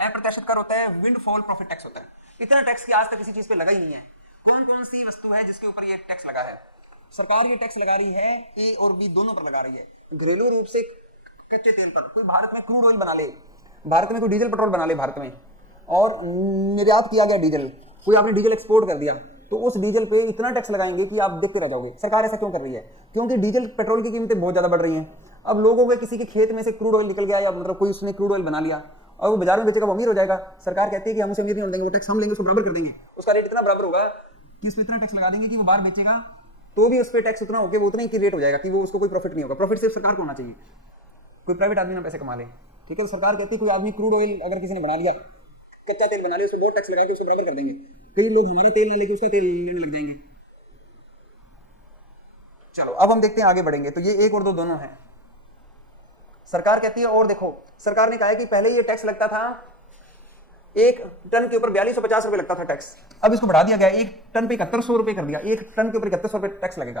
अप्रत्याशित कर होता है विंडफॉल प्रॉफिट टैक्स होता है। इतना टैक्स की आज तक किसी चीज पे लगा ही नहीं है। कौन कौन सी वस्तु है जिसके ऊपर ये टैक्स लगा है? सरकार ये टैक्स लगा रही है, ए और बी दोनों पर लगा रही है। घरेलू रूप से कच्चे तेल पर, कोई भारत में क्रूड ऑयल बना ले, भारत में कोई डीजल पेट्रोल बना ले भारत में, और निर्यात किया गया डीजल, कोई आपने डीजल एक्सपोर्ट कर दिया, तो उस डीजल पे इतना टैक्स लगाएंगे कि आप देखते रह जाओगे। सरकार ऐसा क्यों कर रही है? क्योंकि डीजल पेट्रोल की कीमतें बहुत ज्यादा बढ़ रही हैं। अब लोगों के किसी के खेत में से क्रूड ऑयल निकल गया, या मतलब कोई उसने क्रूड ऑयल बना लिया और वो बाजार में बेचेगा, वो अमीर हो जाएगा। सरकार कहती है कि हम उसे अमीर नहीं होने देंगे, वो टैक्स हम लेंगे, उसको बराबर कर देंगे। उसका रेट इतना बराबर होगा कि उस पर इतना टैक्स लगा देंगे कि वो बाहर बेचेगा तो भी उस पर टैक्स उतना होगा, वो उतना ही रेट हो जाएगा कि वो उसको कोई प्रॉफिट नहीं होगा। प्रॉफिट सिर्फ सरकार को होना चाहिए, कोई प्राइवेट आदमी ना पैसे कमा ले। ठीक है, तो सरकार कहती है कोई आदमी क्रूड ऑयल अगर किसी ने बना लिया, कच्चा तेल बना लिया, उसको बहुत टैक्स लगाएंगे, उसको बराबर कर देंगे। कई लोग हमारा तेल ना लेके उसका तेल लेने लग जाएंगे। चलो अब हम देखते हैं, आगे बढ़ेंगे। तो ये 1 और 2 दोनों हैं। सरकार कहती है, और देखो सरकार ने कहा है कि पहले ये टैक्स लगता था 1 टन के ऊपर 4250 रुपए लगता था टैक्स, अब इसको बढ़ा दिया गया, 1 टन पे 7100 रुपए कर दिया। 1 टन के ऊपर 7100 रुपए टैक्स लगेगा।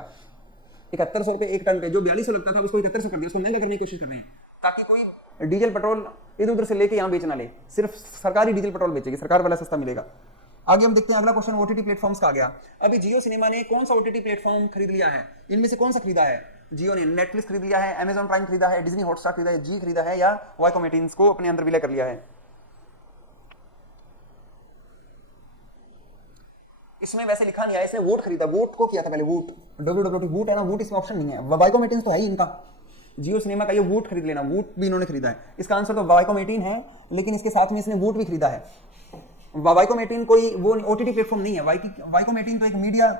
7100 रुपए 1 टन पे, जो 4200 लगता था उसको 7100 कर दिया। उसको महंगा करने की कोशिश कर रहे हैं ताकि कोई डीजल पेट्रोल इधर उधर से लेके यहाँ बेचना ले, सिर्फ सरकारी डीजल पेट्रोल बेचेगी, सरकार वाला सस्ता मिलेगा। आगे हम देखते हैं अगला क्वेश्चन, ओटीटी प्लेटफॉर्म्स का आ गया। अभी जियो सिनेमा ने कौन सा ओटीटी प्लेटफॉर्म खरीद लिया है? इनमें से कौन सा खरीदा है? जियो ने नेटफ्लिक्स खरीद लिया है, अमेजॉन प्राइम खरीदा है, डिज्नी हॉटस्टार खरीदा है, जी खरीदा है, या वाईकॉम 18 को अपने अंदर विलय कर लिया है? इसमें वैसे लिखा नहीं है, इसने वोट खरीदा, वोट को किया था पहले, वोट WWT वोट है ना, वोट इसमें ऑप्शन नहीं है। वाईकॉम 18 तो है ही इनका, जियो सिनेमा का ये वोट खरीद लेना, वोट भी इन्होंने खरीदा है। इसका आंसर तो वाईकॉम 18 है, लेकिन इसके साथ में इसने वोट भी खरीदा है। वाइकोम 18 कोई वो ओटीटी प्लेटफॉर्म नहीं है। वाइकोम 18 तो एक मीडिया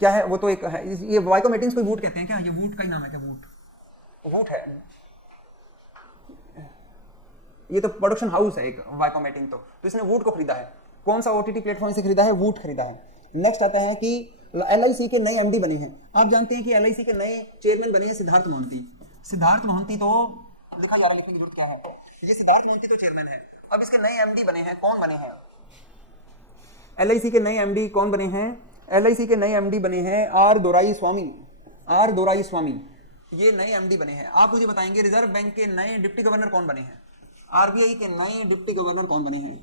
क्या है, वो तो एक है। ये वाइकोम 18 कोई वूट कहते हैं क्या? ये वूट का ही नाम है क्या? वूट है, ये तो प्रोडक्शन हाउस है एक वाइकोम 18 तो इसने वूट को खरीदा है। कौन सा ओटीटी प्लेटफॉर्म से खरीदा है? वूट खरीदा है। नेक्स्ट आता है कि एलआईसी के नए एमडी बने हैं। आप जानते हैं कि एलआईसी के नए चेयरमैन बने हैं सिद्धार्थ मोहंती। सिद्धार्थ मोहंती तो लिखा जा रहा, लिखने की जरूरत क्या है, ये सिद्धार्थ मोहंती तो चेयरमैन है। अब इसके नए एमडी बने हैं, कौन बने हैं? एलआईसी के नए एमडी कौन बने हैं? एलआईसी के नए एमडी बने हैं आर दोराई स्वामी, ये नए एमडी बने हैं। आप मुझे बताएंगे रिजर्व बैंक के नए डिप्टी गवर्नर कौन बने हैं? आरबीआई के नए डिप्टी गवर्नर कौन बने हैं?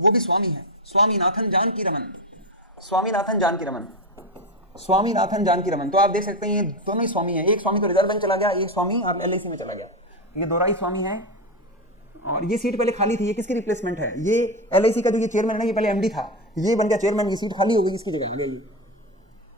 वो भी स्वामी है, स्वामीनाथन जानकी रमन। तो आप देख सकते हैं ये दोनों ही स्वामी हैं। एक स्वामी तो रिजर्व बैंक चला गया, एक स्वामी आप एलआईसी में चला गया। ये दोराई स्वामी है और ये सीट पहले खाली थी। ये किसकी रिप्लेसमेंट है? ये एलआईसी का जो ये चेयरमैन है ना, ये पहले एमडी था, ये बन गया चेयरमैन। ये सीट खाली हो गई, इसकी जगह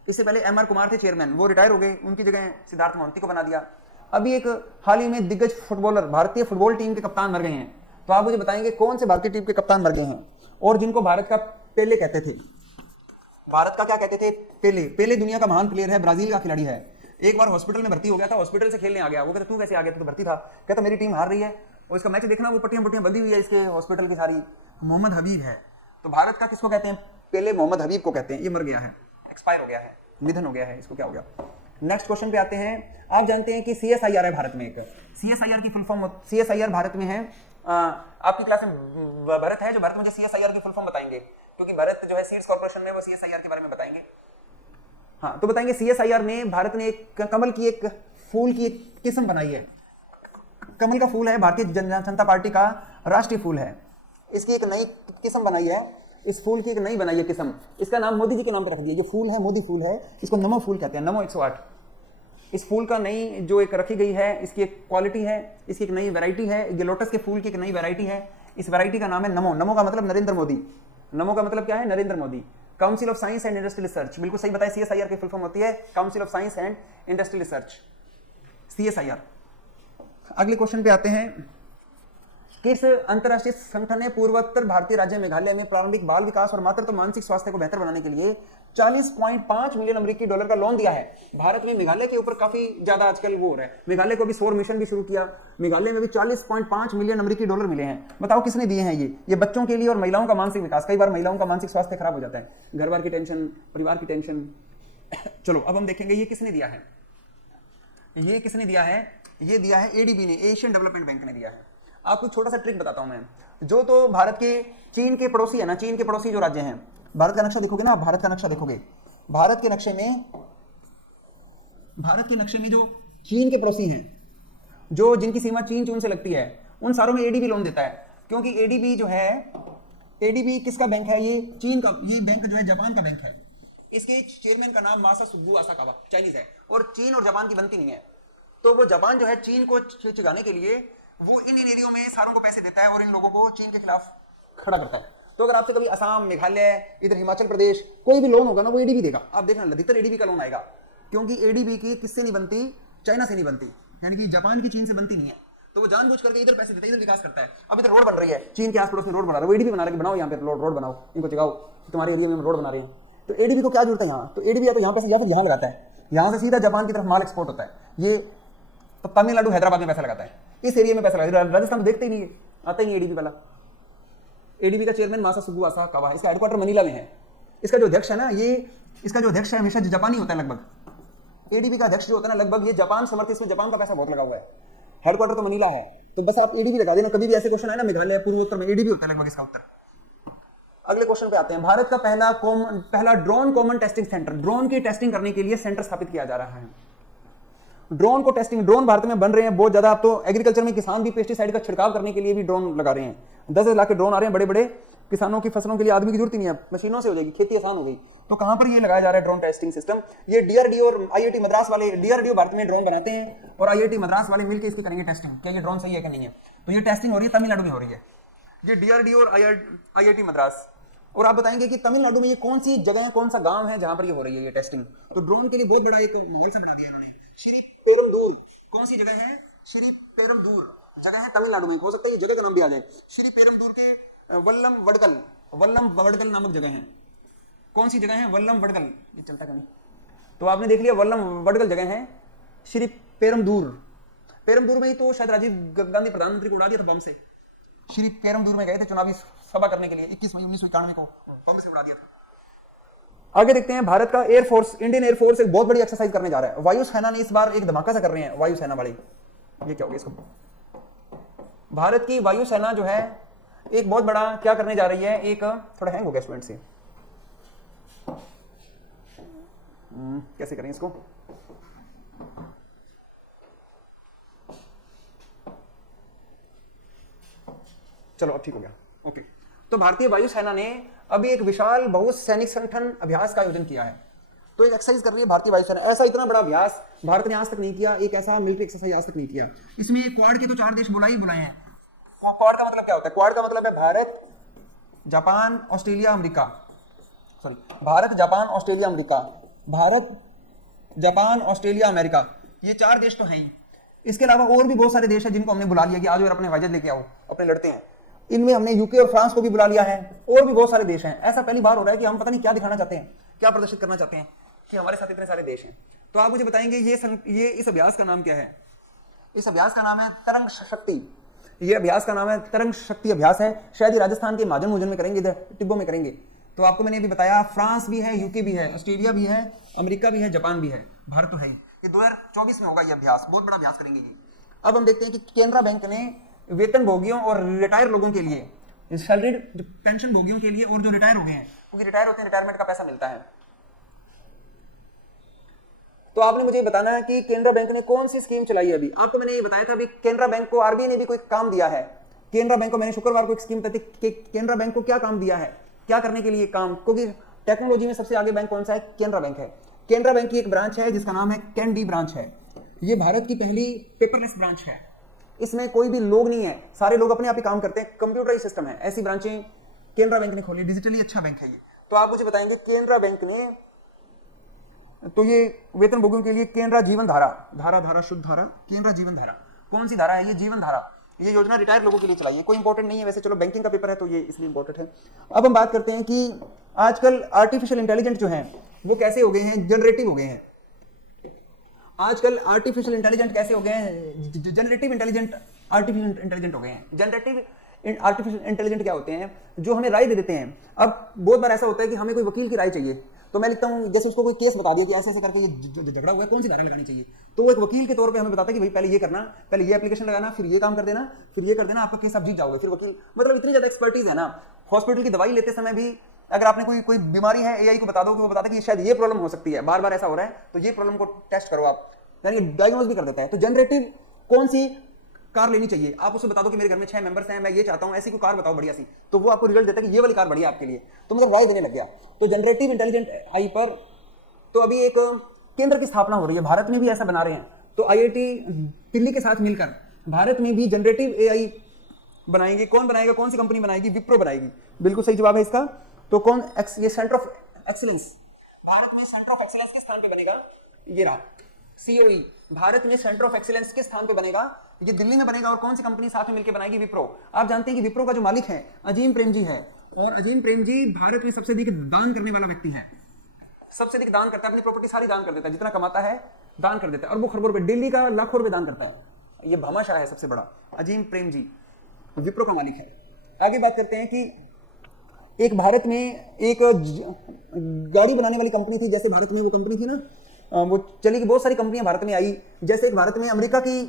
इससे पहले एमआर कुमार थे चेयरमैन, वो रिटायर हो गए, उनकी जगह सिद्धार्थ मोहंती को बना दिया। अभी एक हाल ही में दिग्गज फुटबॉलर भारतीय फुटबॉल टीम के कप्तान मर गए हैं। तो आप मुझे बताएंगे कौन से भारतीय टीम के कप्तान मर गए हैं और जिनको भारत का पेले कहते थे? भारत का क्या कहते थे? पेले दुनिया का महान प्लेयर है, ब्राजील का खिलाड़ी है। एक बार हॉस्पिटल में भर्ती हो गया था, हॉस्पिटल से खेलने आ गया। वो कहता तू कैसे आ गया? तू तो भर्ती था। कहता मेरी टीम हार रही है और इसका मैच देखना, वो पट्टियां बंधी हुई है इसके हॉस्पिटल की सारी। मोहम्मद हबीब है। तो भारत का किसको कहते हैं? पेले मोहम्मद हबीब को कहते हैं। ये मर गया है, एक्सपायर हो गया है, निधन हो गया है, इसको क्या हो गया। नेक्स्ट क्वेश्चन पे आते हैं। आप जानते हैं कि सीएसआईआर है भारत में एक, सीएसआईआर की फुल फॉर्म, सीएसआईआर भारत में है। आपकी क्लास में भरत है जो भारत मुझे सीएसआईआर की फुल फॉर्म बताएंगे, क्योंकि भरत जो है सीड्स कॉर्पोरेशन में, वो सीएसआईआर के बारे में बताएंगे। हाँ, तो बताएंगे सीएसआईआर ने, भारत ने एक कमल की एक फूल की एक किस्म बनाई है। कमल का फूल है, भारतीय जनता पार्टी का राष्ट्रीय फूल है। इसकी एक नई किस्म बनाई है, इस फूल की एक नई बनाई है किस्म। इसका नाम मोदी जी के नाम पे रख दिया। जो फूल है मोदी फूल है, इसको नमो फूल कहते हैं, नमो 108। इस फूल का नई जो एक रखी गई है, इसकी एक क्वालिटी है, इसकी एक नई वैरायटी है। ये लोटस के फूल की एक नई वैरायटी है। इस वैरायटी का नाम है नमो। नमो का मतलब नरेंद्र मोदी। नमो का मतलब क्या है? Narendra Modi. Council of science and industrial research, बिल्कुल सही बताया। सीएसआईआर की फुल फॉर्म होती है council of science and industrial research, CSIR. अगले क्वेश्चन पे आते हैं। किस अंतरराष्ट्रीय संगठन ने पूर्वोत्तर भारतीय राज्य मेघालय में प्रारंभिक बाल विकास और मातृत्व मानसिक स्वास्थ्य को बेहतर बनाने के लिए 40.5 मिलियन अमेरिकी डॉलर का लोन दिया है? भारत में मेघालय के ऊपर काफी ज्यादा आजकल वो हो रहा है। मेघालय को भी सौर मिशन भी शुरू किया। मेघालय में भी 40.5 मिलियन अमेरिकी डॉलर मिले हैं। बताओ किसने दिए हैं? ये बच्चों के लिए और महिलाओं का मानसिक विकास। कई बार महिलाओं का मानसिक स्वास्थ्य खराब हो जाता है, घर बार की टेंशन, परिवार की टेंशन। चलो अब हम देखेंगे ये किसने दिया है। ये किसने दिया है? ये दिया है एडीबी ने, एशियन डेवलपमेंट बैंक ने दिया है। आपको छोटा सा ट्रिक बताता हूं मैं। जो तो भारत के चीन के पड़ोसी है ना, चीन के पड़ोसी जो राज्य हैं, भारत का नक्शा देखोगे ना, भारत का नक्शा देखोगे, भारत के नक्शे में जो चीन के पड़ोसी हैं, जो जिनकी सीमा चीन से लगती है, उन सारों में एडीबी लोन देता है। क्योंकि एडीबी जो है, एडीबी किसका बैंक है? ये चीन का, ये बैंक जो है जापान का बैंक है। इसके चेयरमैन का नाम मासासुगु आसाकावा, चाइनीज है, और चीन और जापान की बनती नहीं है। तो वो जापान जो है चीन को चिढ़ाने के लिए वो इन एरियो में सारों को पैसे देता है और इन लोगों को चीन के खिलाफ खड़ा करता है। तो अगर आपसे कभी असम, मेघालय, इधर हिमाचल प्रदेश कोई भी लोन होगा ना, वो एडीबी देगा। आप देखना अधिकतर एडीबी का लोन आएगा, क्योंकि एडीबी की किससे नहीं बनती? चाइना से नहीं बनती, यानी कि जापान की चीन से बनती नहीं है। तो वो जानबूझ करके इधर पैसे देता है, इधर विकास करता है। अब इधर रोड बन रही है, चीन के आस पड़ोस में रोड बना रहा है, वो एडीबी बना रहा है, बनाओ यहाँ पे रोड बनाओ, इनको जगाओ, तुम्हारे एरिया में रोड बना रहे हैं। तो एडीबी को क्या जरूरत है यहाँ? तो एडीबी या तो यहाँ पैसे या फिर यहाँ लगाता है, यहाँ से सीधा जापान की तरफ माल एक्सपोर्ट होता है। ये तो तमिलनाडु, हैदराबाद में पैसा लगाता है, इस एरिया में पैसा लगाता है। राजस्थान देखते ही नहीं है, आता ही नहीं एडीबी वाला। एडीबी का चेयरमैन मासासुगु आसाकावा है। इसका हेडक्वार्टर मनीला में है। इसका जो अध्यक्ष है ना, इसका जो अध्यक्ष है हमेशा जापानी होता है लगभग। एडीबी का अध्यक्ष जो होता है ना, लगभग ये जापान समर्थित, इसमें जापान का पैसा बहुत लगा हुआ है। हेडक्वार्टर तो मनीला है। तो बस आप एडीबी लगा देना, कभी भी ऐसे क्वेश्चन आए ना, मेघालय पूर्वोत्तर में एडीबी होता है लगभग इसका उत्तर। अगले क्वेश्चन पे आते हैं। भारत का पहला drone common testing centre, drone की टेस्टिंग करने के लिए सेंटर स्थापित किया जा रहा है। ड्रोन भारत में बन रहे हैं बहुत ज्यादा। अब तो एग्रीकल्चर में किसान भी पेस्टिसाइड का छिड़काव करने के लिए भी ड्रोन लगा रहे हैं। 10 लाख के ड्रोन आ रहे हैं बड़े बड़े। किसानों की फसलों के लिए आदमी की जरूरत ही नहीं है, मशीनों से हो जाएगी, खेती आसान हो गई। तो कहां पर ये लगाया जा रहा है ड्रोन टेस्टिंग सिस्टम? ये डीआरडीओ और आईआईटी मद्रास वाले, डीआरडीओ भारत में ड्रोन बनाते हैं और आईआईटी मद्रास वाले मिलकर इसकी करेंगे टेस्टिंग, क्या ये ड्रोन सही है कि नहीं है। तो ये टेस्टिंग हो रही है, तमिलनाडु में हो रही है, ये डीआरडीओ और आईआईटी मद्रास। और आप बताएंगे कि तमिलनाडु में ये कौन सी जगह है, कौन सा गांव है जहां पर ये हो रही है ये टेस्टिंग। तो ड्रोन के लिए बहुत बड़ा एक माहौल से बना दिया इन्होंने। श्री पेरुम्बदूर, कौन सी जगह है? श्री पेरुम्बदूर जगह है तमिलनाडु में, हो सकता है ये जगह का नाम भी आ जाए। श्री पेरुम्बदूर के वल्लम वडकल, वल्लम वडगल नामक जगह है। कौन सी जगह है? वल्लम वडगल। ये चलता का नहीं, तो आपने देख लिया वल्लम वडगल जगह है श्री पेरमदूर। पेरमदूर में ही तो शायद राजीव गांधी प्रधानमंत्री को उड़ा दिया था बम से। श्री पेरमदूर में गए थे चुनावी सभा करने के लिए 21 मई 1991 को बम से उड़ा दिया था। आगे देखते हैं, भारत का एयरफोर्स, इंडियन एयरफोर्स एक बहुत बड़ी एक्सरसाइज करने जा रहा है। वायुसेना ने इस बार एक धमाका सा कर रहे हैं, वायुसेना वाले। ये क्या हो गया इसको? भारत की वायुसेना जो है एक बहुत बड़ा क्या करने जा रही है, एक थोड़ा हैंग हो गया स्टूडेंट से, कैसे करें इसको? चलो अब ठीक हो गया, ओके। तो भारतीय वायुसेना ने अभी एक विशाल बहुसैनिक संगठन अभ्यास का आयोजन किया है। तो एक एक्सरसाइज कर रही है भारतीय वायुसेना। ऐसा इतना बड़ा अभ्यास भारत ने आज तक नहीं किया, एक ऐसा मिलिट्री एक्सरसाइज आज तक नहीं किया। इसमें क्वाड के तो 4 देश बुलाए हैं। क्वाड का मतलब क्या होता है? क्वाड का मतलब है Bharat, Japan, Australia, America. Sorry, Bharat, Japan, Australia, America. Bharat, Japan, Australia, America, ये 4 देश तो हैं ही। इसके अलावा और भी बहुत सारे देश हैं जिनको हमने बुला लिया कि आज और अपने वाइजर लेके आओ, अपने लड़ते हैं। इनमें हमने यूके और फ्रांस को भी बुला लिया है, और भी बहुत सारे देश हैं। ऐसा पहली बार हो रहा है कि हम पता नहीं क्या दिखाना चाहते हैं, क्या प्रदर्शित करना चाहते हैं कि हमारे साथ इतने सारे देश हैं। तो आप मुझे बताएंगे ये इस अभ्यास का नाम क्या है? इस अभ्यास का नाम है तरंग शक्ति। ये अभ्यास का नाम है तरंग शक्ति अभ्यास है। शायद ये राजस्थान के महाजन मुजन में करेंगे, इधर टिब्बो में करेंगे। तो आपको मैंने अभी बताया, फ्रांस भी है, यूके भी है, ऑस्ट्रेलिया भी है, अमेरिका भी है, जापान भी है, भारत तो है ही। ये 2024 में होगा ये अभ्यास, बहुत बड़ा अभ्यास करेंगे ये। अब हम देखते हैं कि केनरा बैंक ने वेतन भोगियों और रिटायर लोगों के लिए, सैलरीड पेंशन भोगियों के लिए, और जो रिटायर हो गए हैं, क्योंकि रिटायर होते हैं, रिटायरमेंट का पैसा मिलता है। तो आपने मुझे बताना है कि केनरा बैंक ने कौन सी स्कीम चलाई है। अभी आपको मैंने ये बताया था, अभी केनरा बैंक को आरबीआई ने भी कोई काम दिया है। केनरा बैंक को मैंने शुक्रवार को एक स्कीम बताई कि केनरा बैंक को क्या काम दिया है, क्या करने के लिए काम, क्योंकि टेक्नोलॉजी में सबसे आगे बैंक कौन सा है? केनरा बैंक है। केनरा बैंक की एक ब्रांच है जिसका नाम है कैंडी ब्रांच है। ये भारत की पहली पेपरलेस ब्रांच है। इसमें कोई भी लोग नहीं है, सारे लोग अपने आप ही काम करते हैं, कंप्यूटराइज सिस्टम है। ऐसी ब्रांचें केनरा बैंक ने खोली, डिजिटली अच्छा बैंक है ये। तो आप मुझे बताएंगे केनरा बैंक ने, तो ये वेतन भोगियों के लिए केनरा जीवन धारा, धारा शुद्ध धारा, केनरा जीवन धारा, कौन सी धारा है ये? जीवन धारा। ये योजना रिटायर्ड लोगों के लिए चलाई है, कोई इंपॉर्टेंट नहीं है वैसे, चलो बैंकिंग का पेपर है तो ये इसलिए इंपॉर्टेंट है। अब हम बात करते हैं कि आजकल आर्टिफिशियल इंटेलिजेंट जो है वो कैसे हो गए हैं? जनरेटिव हो गए हैं। आजकल आर्टिफिशियल इंटेलिजेंट कैसे हो गए हैं? जनरेटिव इंटेलिजेंट, आर्टिफिशियल इंटेलिजेंट हो गए हैं। जनरेटिव आर्टिफिशियल इंटेलिजेंट क्या होते हैं? जो हमें राय दे देते हैं। अब बहुत बार ऐसा होता है कि हमें कोई वकील की राय चाहिए, तो मैं लिखता हूँ, जैसे उसको कोई केस बता दिया कि ऐसे ऐसे करके ये झगड़ा हुआ है, कौन सी धारा लगानी चाहिए, तो वो एक वकील के तौर पे हमें बताता है कि भाई पहले ये करना, पहले ये एप्लीकेशन लगाना, फिर ये काम कर देना, फिर ये कर देना, आपका केस आप जीत जाओगे। फिर वकील, मतलब इतनी ज्यादा एक्सपर्टीज है ना। हॉस्पिटल की दवाई लेते समय भी अगर आपने कोई बीमारी है, एआई को बता दो कि वो बताता है कि शायद ये प्रॉब्लम हो सकती है, बार बार ऐसा हो रहा है, तो ये प्रॉब्लम को टेस्ट करो आप, यानी डायग्नोज भी कर देता है। तो जनरेटिव कौन सी कार लेनी चाहिए, आप उसे बता दो कि मेरे घर में 6 मेंबर्स हैं, मैं ये चाहता हूं, ऐसी कोई कार बताओ बढ़िया सी, तो वो आपको रिजल्ट देता है कि ये वाली कार बढ़िया आपके लिए, तो मतलब राय देने लग गया। तो जनरेटिव इंटेलिजेंट आई पर तो अभी एक केंद्र की स्थापना हो रही है, भारत में भी ऐसा बना रहे हैं। तो आईआईटी दिल्ली के साथ मिलकर भारत में भी जनरेटिव एआई बनाएंगे। कौन बनाएगा? कौन सी कंपनी बनाएगी? विप्रो बनाएगी। बिल्कुल सही जवाब है इसका। तो कौन? ये सेंटर ऑफ एक्सीलेंस, भारत में सेंटर ऑफ एक्सीलेंस किस स्थान पे बनेगा? ये रहा सीओई, भारत में सेंटर ऑफ एक्सीलेंस किस स्थान पे बनेगा? ये दिल्ली में बनेगा। और कौन सी कंपनी साथ में मिलकर बनाएगी? विप्रो। आप जानते हैं कि विप्रो का जो मालिक है अजीम प्रेमजी है, और अजीम प्रेमजी भारत में सबसे अधिक दान करने वाला व्यक्ति है, सबसे अधिक दान करता है, अपनी प्रॉपर्टी सारी दान कर देता है, जितना कमाता है दान कर देता है, और वो खरबों रुपए, दिल्ली का लाखों रुपए दान करता है। ये भामाशाह है सबसे बड़ा, अजीम प्रेमजी विप्रो का मालिक है। आगे बात करते हैं कि एक भारत में एक गाड़ी बनाने वाली कंपनी थी, जैसे भारत में वो कंपनी थी ना, वो चली गई, बहुत सारी कंपनियां भारत में आई। जैसे एक भारत में अमेरिका की